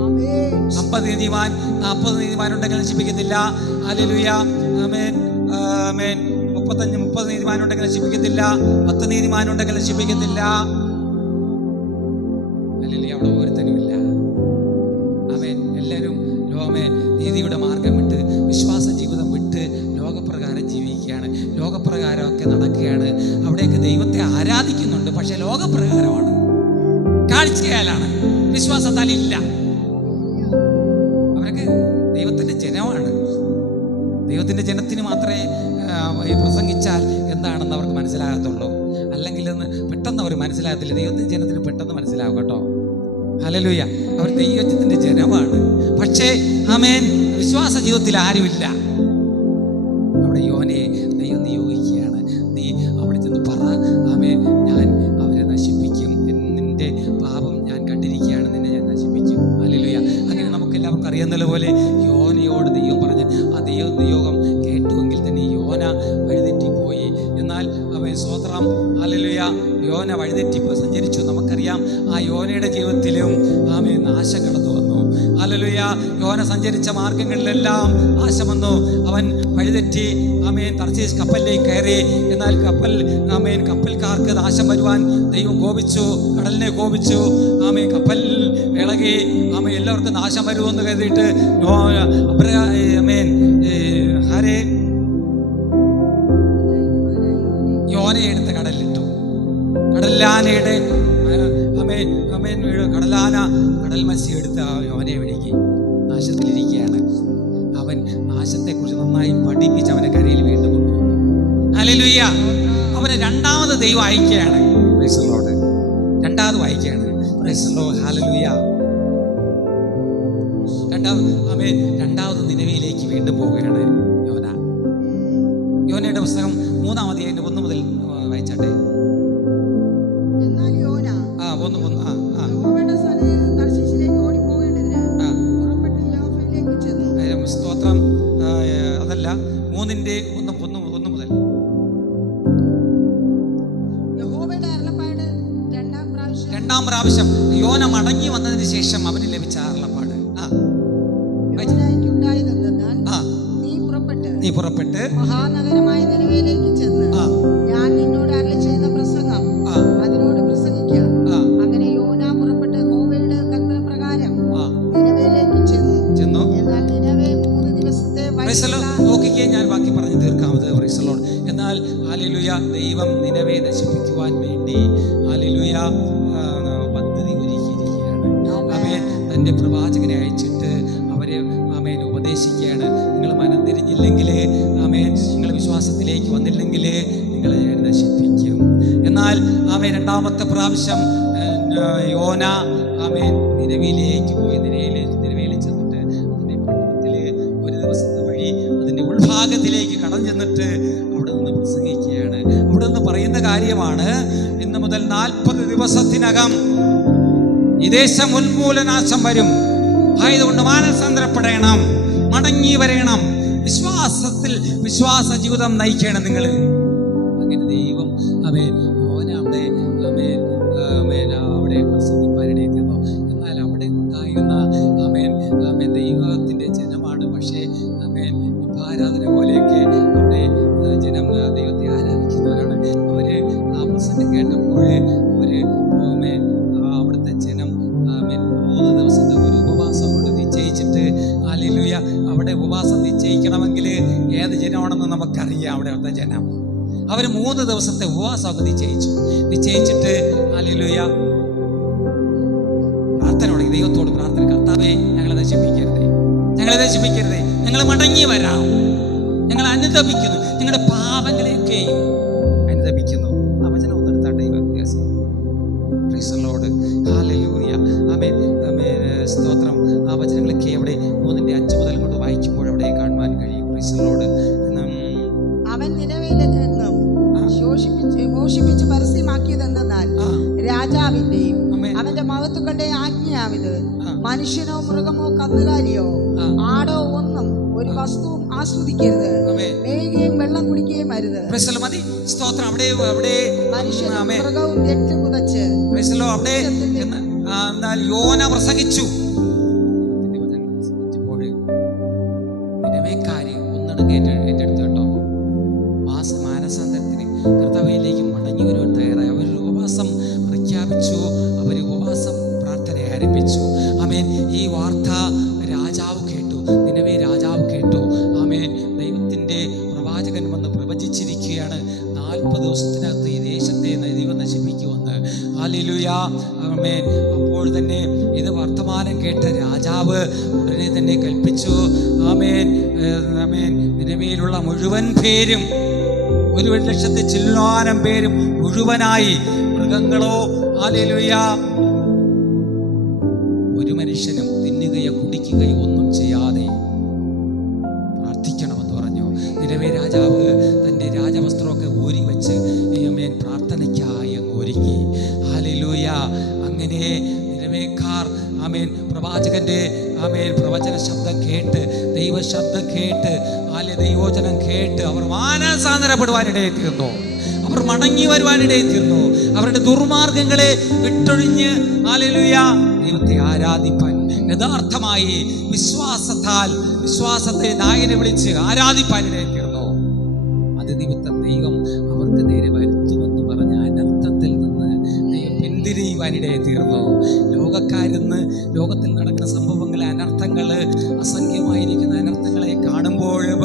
50 നീതിമാൻ 40 നീതിമാൻ ഉണ്ടെങ്കിൽ നശിപ്പിക്കത്തില്ല. ഹല്ലേലൂയ, ആമേൻ, ആമേൻ. 30 നീതിമാൻ ഉണ്ടെങ്കിൽ നശിപ്പിക്കത്തില്ല. 10 നീതിമാൻ ഉണ്ടെങ്കിൽ നശിപ്പിക്കത്തില്ല. ഹല്ലേലൂയ, അവിടെ ഒരുത്തനുമില്ല. ആമേൻ. എല്ലാവരും നീതിയുടെ മാർഗം വിട്ട് വിശ്വാസ ജീവിതം വിട്ട് ലോകപ്രകാരം ജീവിക്കുകയാണ്. ലോകപ്രകാരമൊക്കെ നടക്കുകയാണ്. അവിടെയൊക്കെ ദൈവത്തെ ആരാധിക്കുന്നുണ്ട്, പക്ഷെ ലോകപ്രകാരമാണ്, കാഴ്ചയാലാണ്, വിശ്വാസത്താലില്ല. അവരൊക്കെ ദൈവത്തിൻ്റെ ജനമാണ്. ദൈവത്തിൻ്റെ ജനത്തിന് മാത്രമേ പ്രസംഗിച്ചാൽ എന്താണെന്ന് അവർക്ക് മനസ്സിലാകത്തുള്ളൂ. അല്ലെങ്കിൽ പെട്ടെന്ന് അവർ മനസ്സിലാകത്തില്ല. ദൈവത്തിൻ്റെ ജനത്തിന് പെട്ടെന്ന് മനസ്സിലാവും കേട്ടോ. ഹല്ലേലൂയ, അവർ ദൈവത്തിൻ്റെ ജനമാണ്. പക്ഷേ ആമേൻ, വിശ്വാസ ജീവിതത്തിൽ ആരുമില്ല. അവിടെ യോനയെ ദൈവം നിയോഗിക്കുകയാണ്. നീ അവിടെ ചെന്ന് പറ, ആമേൻ, ഞാൻ അവരെ നശിപ്പിക്കും, നിന്റെ പാപം ഞാൻ കണ്ടിരിക്കുകയാണ്, നിന്നെ ഞാൻ നശിപ്പിക്കും. ഹല്ലേലൂയ. അങ്ങനെ നമുക്കെല്ലാവർക്കും അറിയുന്നത് പോലെ യോനയോട് ദൈവം പറഞ്ഞ് ആ നിയോഗം കേട്ടുവെങ്കിൽ തന്നെ യോന വഴിതെറ്റിപ്പോയി. എന്നാൽ അവൻ സ്വോത്രം, ഹല്ലേലൂയ, യോന വഴിതെറ്റി സഞ്ചരിച്ചു. നമുക്കറിയാം ആ യോനയുടെ ജീവിതത്തിലും ആമേൻ നാശം കടന്നു വന്നു. ഹല്ലേലൂയ, യോന സഞ്ചരിച്ച മാർഗങ്ങളിലെല്ലാം നാശം വന്നു. അവൻ വഴിതെറ്റി ആമേൻ തർശീശ് കപ്പലിലേക്ക് കയറി. എന്നാൽ കപ്പൽക്കാർക്ക് നാശം വരുവാൻ ദൈവം കോപിച്ചു, കടലിനെ കോപിച്ചു. ആമേൻ കപ്പൽ ഇളകി. ആമേൻ എല്ലാവർക്കും നാശം വരുമെന്ന് കരുതിയിട്ട് യോനയെ എടുത്ത് കടലിലിട്ടു. കടലാനയുടെ കടൽ മത്സ്യം എടുത്ത് യോനയെ വിഴുങ്ങി. നാശത്തിലിരിക്കുകയാണ് അവൻ. നാശത്തെക്കുറിച്ച് നന്നായി പഠിപ്പിച്ച് അവനെ കരയിൽ വീണ്ടും കൊണ്ടുവന്നു. ഹല്ലേലൂയ. അവനെ രണ്ടാമത് ദൈവം അയക്കുകയാണ്. Praise the lord. രണ്ടാമത് വായിക്കുകയാണ്. Praise the lord. ഹല്ലേലൂയ. രണ്ടാമത് നിനവയിലേക്ക് വീണ്ടും പോവുകയാണ് യോന. യോനയുടെ പുസ്തകം 3-ാം അധ്യായം 1 മുതൽ വായിച്ചാട്ടെ. സ്തോത്രം. അതല്ല, 3:1 മുതൽ. രണ്ടാം പ്രാവശ്യം യോന മടങ്ങി വന്നതിന് ശേഷം അവന് ലഭിച്ച അരുളപ്പാട്. നീ പുറപ്പെട്ട് മഹാനഗരമായ നിനവയിലേക്ക് ചെന്ന് ഞാൻ നിന്നോട് അരുളി ചെയ്യുന്ന പ്രസംഗം അതിനോട് പ്രസംഗിക്കുക. അങ്ങനെ യോന പുറപ്പെട്ട് യഹോവയുടെ കൽപ്പനപ്രകാരം നിനവയിലേക്ക് ചെന്നു. എന്നാൽ നിനവെ 3 ദിവസത്തെ നോക്കിക്കേ, ഞാൻ ബാക്കി പറഞ്ഞു തീർക്കാമത്. Praise the lord. എന്നാൽ ഹല്ലേലൂയ, ദൈവം നിനവെ നശിപ്പിക്കുവാൻ വേണ്ടി ഹല്ലേലൂയ പദ്ധതി ഒരുക്കിയിരിക്കുകയാണ്. ആമേൻ. തൻ്റെ പ്രവാചകനെ അയച്ചിട്ട് അവരെ ആമേൻ ഉപദേശിക്കുകയാണ്. നിങ്ങൾ മനം തിരിഞ്ഞില്ലെങ്കിൽ, ആമേൻ, നിങ്ങൾ വിശ്വാസത്തിലേക്ക് വന്നില്ലെങ്കിൽ നിങ്ങളെ ഞാൻ നശിപ്പിക്കും. എന്നാൽ ആമേൻ രണ്ടാമത്തെ പ്രാവശ്യം യോന ആമേൻ നിനവയിലേക്ക് പോയി. നിനവയിൽ ചെന്നിട്ട് അതിൻ്റെ പട്ടണത്തിൽ ഒരു ദിവസത്തെ വഴി അതിൻ്റെ ഉൾഭാഗത്തിലേക്ക് കടന്നു ചെന്നിട്ട് അവിടെ നിന്ന് പ്രസംഗിക്കുകയാണ്. അവിടെ നിന്ന് പറയുന്ന കാര്യമാണ്, ഇന്ന് മുതൽ 40 ദിവസത്തിനകം ഈ ദേശം ഉന്മൂലനാശം വരും. ആയതുകൊണ്ട് മാനസാന്തരപ്പെടണം, മടങ്ങി വരണം, വിശ്വാസ ജീവിതം നയിക്കണം നിങ്ങൾ. അങ്ങനെ ദൈവം യോന അവിടെ പ്രസംഗിപ്പാനിടയെത്തുന്നു. എന്നാൽ അവിടെ ഉണ്ടായിരുന്ന ദൈവത്തിൻ്റെ ജനമാണ്. പക്ഷേ ആരാധന പോലെയൊക്കെ അവിടെ ജനം ദൈവത്തെ ആരാധിക്കുന്നവരാണ്. അവര് ആ പ്രസംഗം കേട്ടപ്പോൾ അവിടുത്തെ ജനം 3 ദിവസത്തെ ഒരു ഉപവാസം കൊണ്ട് നിശ്ചയിച്ചിട്ട്, ഹല്ലേലൂയ, അവിടെ ഉപവാസം നിശ്ചയിക്കണമെങ്കിൽ ഏത് ജനമാണെന്ന് നമുക്കറിയാം. അവിടുത്തെ ജനം അവർ 3 ദിവസത്തെ ഉപവാസമൊക്കെ നിശ്ചയിച്ചിട്ട് ഹല്ലേലൂയ പ്രാർത്ഥന തുടങ്ങി. ദൈവത്തോട് പ്രാർത്ഥന, കർത്താവേ, ഞങ്ങളെ നശിപ്പിക്കരുതേ, ഞങ്ങൾ മടങ്ങി വരാം, ഞങ്ങൾ അനുതപിക്കുന്നു, ഞങ്ങളുടെ പാപങ്ങളെയൊക്കെയും അനുതപിക്കുന്നു. ആ വചനം ഒന്നെടുത്താട്ടെ. Praise the lord. ഹല്ലേലൂയ. ആമേൻ, സ്തോത്രം. ആ വചനങ്ങളൊക്കെ അവിടെ 3:5 മുതൽ കൊണ്ട് വായിക്കുമ്പോൾ അവിടെ കാണുവാൻ കഴിയും. Price the Lord. അവൻ നിനവയിലേക്ക് ഘോഷിപ്പിച്ച് പരസ്യമാക്കിയതെന്നാൽ രാജാവിന്റെയും അവന്റെ മഹത്വങ്ങളുടെ ആജ്ഞയാവിത്. മനുഷ്യനോ മൃഗമോ കന്നുകാലിയോ ആടോ ഒന്നും ഒരു വസ്തുവും ആസ്വദിക്കരുത്, മേയുകയും വെള്ളം കുടിക്കുകയും അരുത്. മതി. സ്തോത്രം. അവിടെ മനുഷ്യനും മൃഗവും രക്തം കുതച്ച് അവിടെ എന്നാൽ യോന പ്രസംഗിച്ചു. ഏറ്റെടുത്തു കേട്ടോ. മാനസാന്തരത്തിന് കർത്താവിലേക്ക് മടങ്ങി വരുവാൻ തയ്യാറായി. അവർ ഉപവാസം പ്രഖ്യാപിച്ചു. അവർ ഉപവാസം പ്രാർത്ഥന ആരംഭിച്ചു. ആമേൻ. ഈ വാർത്ത രാജാവ് കേട്ടു. നിനവേ രാജാവ് കേട്ടു. ആമേൻ. ദൈവത്തിൻ്റെ പ്രവാചകൻ വന്ന് പ്രവചിച്ചിരിക്കുകയാണ്, 40 ദിവസത്തിനകത്ത് ഈ ദേശത്തെ ദൈവം നശിപ്പിക്കുമെന്ന്. ഹല്ലേലൂയ. ആമേൻ. അപ്പോൾ തന്നെ ഇത് വർത്തമാനം കേട്ട രാജാവ് ഉടനെ തന്നെ കൽപ്പിച്ചു. ആമേൻ. ആമേൻ. നിനവേലുള്ള മുഴുവൻ പേരും 1,00,000 ചില്ലാനം പേരും മുഴുവനായി, മൃഗങ്ങളോ ഹല്ലേലൂയ ഒരു മനുഷ്യനും തിന്നുകയോ കുടിക്കുകയോ ഒന്നും ചെയ്യാതെ പ്രാർത്ഥിക്കണമെന്ന് പറഞ്ഞു. നിലവേ രാജാവ് തൻ്റെ രാജവസ്ത്രമൊക്കെ ഊരി വെച്ച് പ്രാർത്ഥനയ്ക്കായി അങ്ങ് ഒരുങ്ങി. ഹല്ലേലൂയ. അങ്ങനെ നിലവേക്കാർ ആമേൻ പ്രവാചകന്റെ പ്രവചന ശബ്ദം കേട്ട്, ദൈവ ശബ്ദം കേട്ട്, ദൈവോചനം കേട്ട് അവർ മാനസാന്തരപ്പെടുവാനിടയിൽ തീർന്നു. അവർ മടങ്ങി വരുവാനിടയിൽ തീർന്നു. അവരുടെ ദുർമാർഗങ്ങളെ വിട്ടൊഴിഞ്ഞ് ഹല്ലേലൂയ ദൈവത്തെ ആരാധിപ്പാൻ യഥാർത്ഥമായി വിശ്വാസത്തെ നായനെ വിളിച്ച് ആരാധിപ്പാനിടയിൽ തീർന്നു. അത് നിമിത്തം ദൈവം അവർക്ക് നേരെ വരുത്തുമെന്ന് പറഞ്ഞ അനർത്ഥത്തിൽ നിന്ന് ദൈവം പിന്തിരിയുവാനിടയിൽ തീർന്നു. ലോകക്കാരെന്ന് ലോകത്തിൽ നടക്കുന്ന സംഭവങ്ങളെ, അനർത്ഥങ്ങൾ, അസംഖ്യമായിരിക്കുന്ന അനർത്ഥങ്ങളെ കാണുമ്പോഴും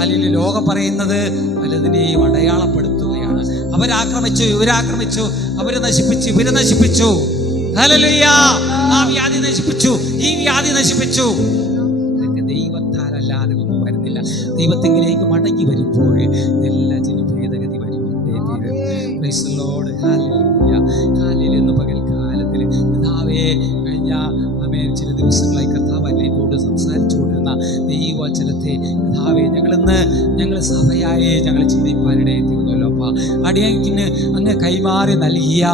അല്ലെങ്കിൽ ലോകം പറയുന്നത് പലതിനെയും അടയാളപ്പെടുത്തുകയാണ്. അവരാക്രമിച്ചു, ഇവരാക്രമിച്ചു, അവരെ നശിപ്പിച്ചു, ഇവരെ നശിപ്പിച്ചു. ഹല്ലേലൂയ. ആ വ്യാധി നശിപ്പിച്ചു, ഈ വ്യാധി നശിപ്പിച്ചു. ഇതൊക്കെ ദൈവത്താലല്ലാതെ ഒന്നും വരുന്നില്ല. ദൈവത്തിലേക്ക് മടങ്ങി വരുമ്പോൾ എല്ലാത്തിനും ഭേദഗതി വരുന്നു. പകൽക്കാലത്തിൽ കർത്താവേ കഴിഞ്ഞ ചില ദിവസങ്ങളായി കർത്താവ് എന്നോട് സംസാരിച്ചു കൊണ്ടിരുന്ന ദൈവവചനത്തെ കർത്താവേ ഞങ്ങൾ സഭയായി ഞങ്ങൾ ചിന്തിപ്പാനിടയിൽ തീർന്നല്ലോ. അപ്പ അടിയങ്ങിന് അങ്ങ് കൈമാറി നൽകിയ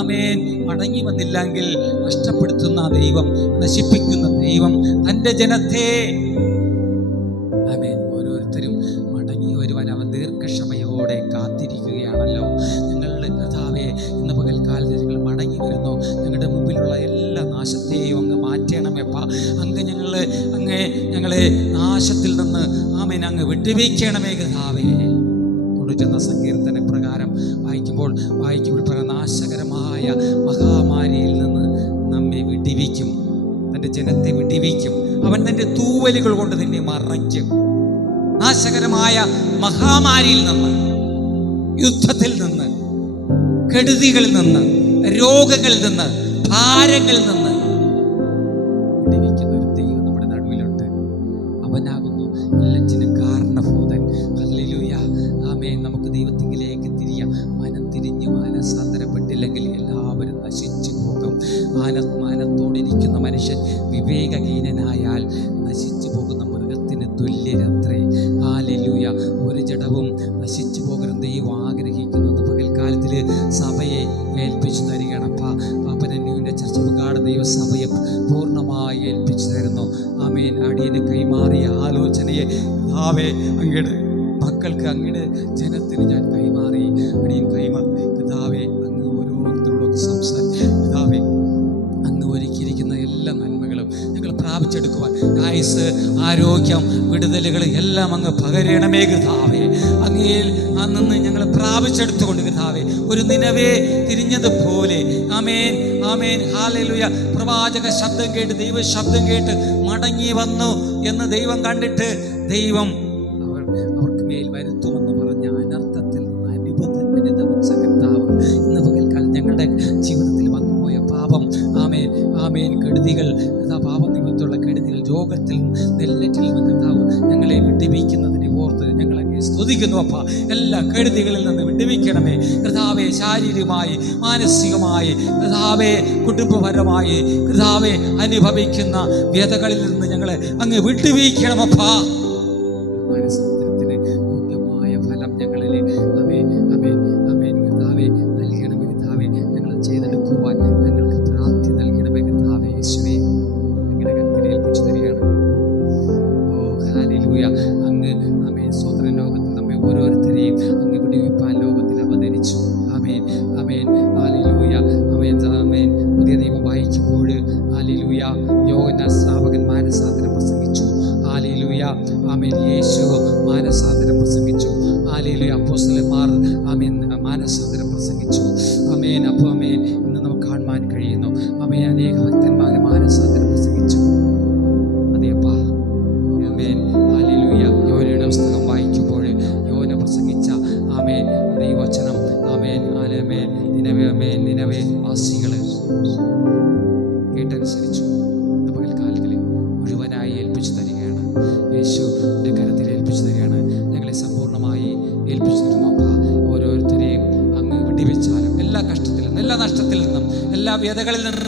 ആമേൻ മടങ്ങി വന്നില്ലെങ്കിൽ നഷ്ടപ്പെടുത്തുന്ന ദൈവം, നശിപ്പിക്കുന്ന ദൈവം തൻ്റെ ജനത്തെ ആമേൻ ഓരോരുത്തരും മടങ്ങി വരുവാൻ അവൻ ദീർഘക്ഷമയോടെ കാത്തിരിക്കുകയാണല്ലോ. ഞങ്ങളുടെ കർത്താവേ ഇന്ന് പകൽക്കാലത്ത് ഞങ്ങൾ മടങ്ങി വരുന്നു. ഞങ്ങളുടെ മുമ്പിലുള്ള എല്ലാ നാശത്തെയും അങ്ങ് മാറ്റണമേപ്പ. ഞങ്ങളെ നാശത്തിൽ നിന്ന് ആമേൻ അങ്ങ് വിട്ടുവയ്ക്കണമേ കർത്താവേ. കൊണ്ടുചെന്ന സങ്കീർത്തന പ്രകാരം വായിക്കുമ്പോൾ നാശകരമായ മഹാമാരിയിൽ നിന്ന് നമ്മെ വിടിവിക്കും, തൻ്റെ ജനത്തെ വിടിവിക്കും. അവൻ തൻ്റെ തൂവലുകൾ കൊണ്ട് നിന്നെ മറയ്ക്കും. നാശകരമായ മഹാമാരിയിൽ നിന്ന്, യുദ്ധത്തിൽ നിന്ന്, കെടുതികളിൽ നിന്ന്, രോഗങ്ങളിൽ നിന്ന്, ഭാരങ്ങളിൽ നിന്ന് വിടിവിക്കുന്ന ഒരു ദൈവം നമ്മുടെ നടുവിലുണ്ട്. അവനാകുന്നു എല്ലാറ്റിനും കാരണഭൂതൻ. ഹല്ലേലൂയ. ആമേൻ. നമുക്ക് ദൈവത്തിലേക്ക് തിരിയാം. മനം തിരിഞ്ഞ് മാനസാന്തരപ്പെട്ടില്ലെങ്കിൽ എല്ലാവരും നശിച്ചു പോകും. മാനത്തോടിരിക്കുന്ന മനുഷ്യൻ വിവേകഹീനനായാൽ നശിച്ചു പോകുന്ന മൃഗത്തിന് തുല്യരത്രേ. ഹല്ലേലൂയ. ഒരു ജഡവും നശിച്ചു പോകരുത് ദൈവം ആഗ്രഹിക്കുന്നു. പകൽക്കാലത്തിൽ സഭയെ ഏൽപ്പിച്ചു തരികയാണ്. പാപ്പനന്യൂവിൻ്റെ ചർച്ചകാട് ദൈവസഭയെ പൂർണ്ണമായി ഏൽപ്പിച്ചു തരുന്നു. ആമേൻ. അടിയന് കൈമാറിയ ആലോചനയെ കർത്താവേ അങ്ങയുടെ മക്കൾക്ക്, അങ്ങയുടെ ജനത്തിന് ഞാൻ കൈമാറി. അടിയൻ കൈമാറി കർത്താവേ. അങ്ങ് ഓരോരുത്തരോടും സംസാരിക്കും കർത്താവേ. അങ്ങ് ഒരുക്കിയിരിക്കുന്ന എല്ലാ നന്മകളും ഞങ്ങൾ പ്രാപിച്ചെടുക്കുവാൻ ആയുസ്, ആരോഗ്യം, വിടുതലുകൾ എല്ലാം അങ്ങ് പകരണമേ കർത്താവേ. അങ്ങയിൽ അന്ന് ഞങ്ങൾ പ്രാപിച്ചെടുത്തുകൊണ്ട് കർത്താവേ ഒരു നിനവേ തിരിഞ്ഞതുപോലെ ആമേൻ ആമേൻ ഹല്ലേലൂയ. പ്രവാചക ശബ്ദം കേട്ട്, ദൈവ ശബ്ദം കേട്ട് മടങ്ങി വന്നു എന്ന് ദൈവം കണ്ടിട്ട് ദൈവം അവർക്ക് മേൽ വരുത്തുമെന്ന് പറഞ്ഞ അനർത്ഥത്തിൽ നിന്ന് അനുബന്ധത്തിന് ദമിച്ച കർത്താവ് ഇന്ന് പകൽക്കാലം ഞങ്ങളുടെ ജീവിതത്തിൽ വന്നുപോയ പാപം, ആമേൻ ആമേൻ കെടുതികൾ, പാപം നിമിത്തമുള്ള കെടുതികൾ, രോഗത്തിൽ നെല്ലറ്റിൽ നിന്ന് കർത്താവ് ഞങ്ങളെ വിടുവിക്കുന്നതിനെ ഓർത്ത് ഞങ്ങളെ സ്തുതിക്കുന്നു. അപ്പ എല്ലാ കെടുതികളിൽ നിന്ന് വിടുവിക്കണമേ കർത്താവെ. ശാരീരികമായി, മാനസികമായി കർത്താവെ, കുടുംബപരമായി കർത്താവെ അനുഭവിക്കുന്ന വ്യതകളിൽ നിന്ന് ഞങ്ങളെ അങ്ങ് വിടുവിക്കണമപ്പാ. മനസ്സത്തിന് യോഗ്യമായ ഫലം ഞങ്ങളിലെ ആമേൻ ആമേൻ ആമേൻ കർത്താവെ നൽകണമേ കർത്താവെ. ഞങ്ങൾ ചെയ്തെടുക്കുവാൻ ഞങ്ങൾക്ക് പ്രാപ്തി നൽകണമേ കർത്താവെ. യേശുവേ ഞങ്ങളുടെ കരത്തിൽ ഏൽപ്പിച്ചു തരികയാണ്. ഓ ഹല്ലേലൂയ. ആമേൻ ആമേൻ ഹല്ലേലൂയ ആമേൻ ആമേൻ. പുതിയ നിയമം വായിക്കുമ്പോൾ ഹല്ലേലൂയ യോഹന്നാൻ സ്നാപകൻ മാനസാന്തരം പ്രസംഗിച്ചു. ഹല്ലേലൂയ ആമേൻ. യേശു മാനസാന്തരം പ്രസംഗിച്ചു. ഹല്ലേലൂയ. അപ്പോസ്തലന്മാർ ആമേൻ മാനസാന്തരം പ്രസംഗിച്ചു. ആമേൻ. അപ്പോൾ ആമേൻ ഇന്ന് നമുക്ക് കാണുവാൻ കഴിയുന്നു. ആമേൻ അനേക ഭക്തന്മാർ മാനസാന്തരം പ്രസംഗിച്ചു. അതേപ്പാ ആമേൻ ഹല്ലേലൂയ. യോനയുടെ പുസ്തകം വായിക്കുമ്പോൾ യോന പ്രസംഗിച്ച ആമേൻ ദൈവവചനം ആമേൻ ആമേൻ നിനവേ വാസികൾ കേട്ടനുസരിച്ചു. പകൽക്കാലത്തിൽ മുഴുവനായി ഏൽപ്പിച്ചു തരികയാണ്. യേശുവിൻ്റെ കരത്തിൽ ഏൽപ്പിച്ചു തരികയാണ്. ഞങ്ങളെ സമ്പൂർണ്ണമായി ഏൽപ്പിച്ചു തരുന്നു. അപ്പാ ഓരോരുത്തരെയും അങ്ങ് വെടിവെച്ചാലും എല്ലാ കഷ്ടത്തിൽ നിന്നും എല്ലാ നഷ്ടത്തിൽ നിന്നും എല്ലാ വ്യതകളിൽ നിന്നും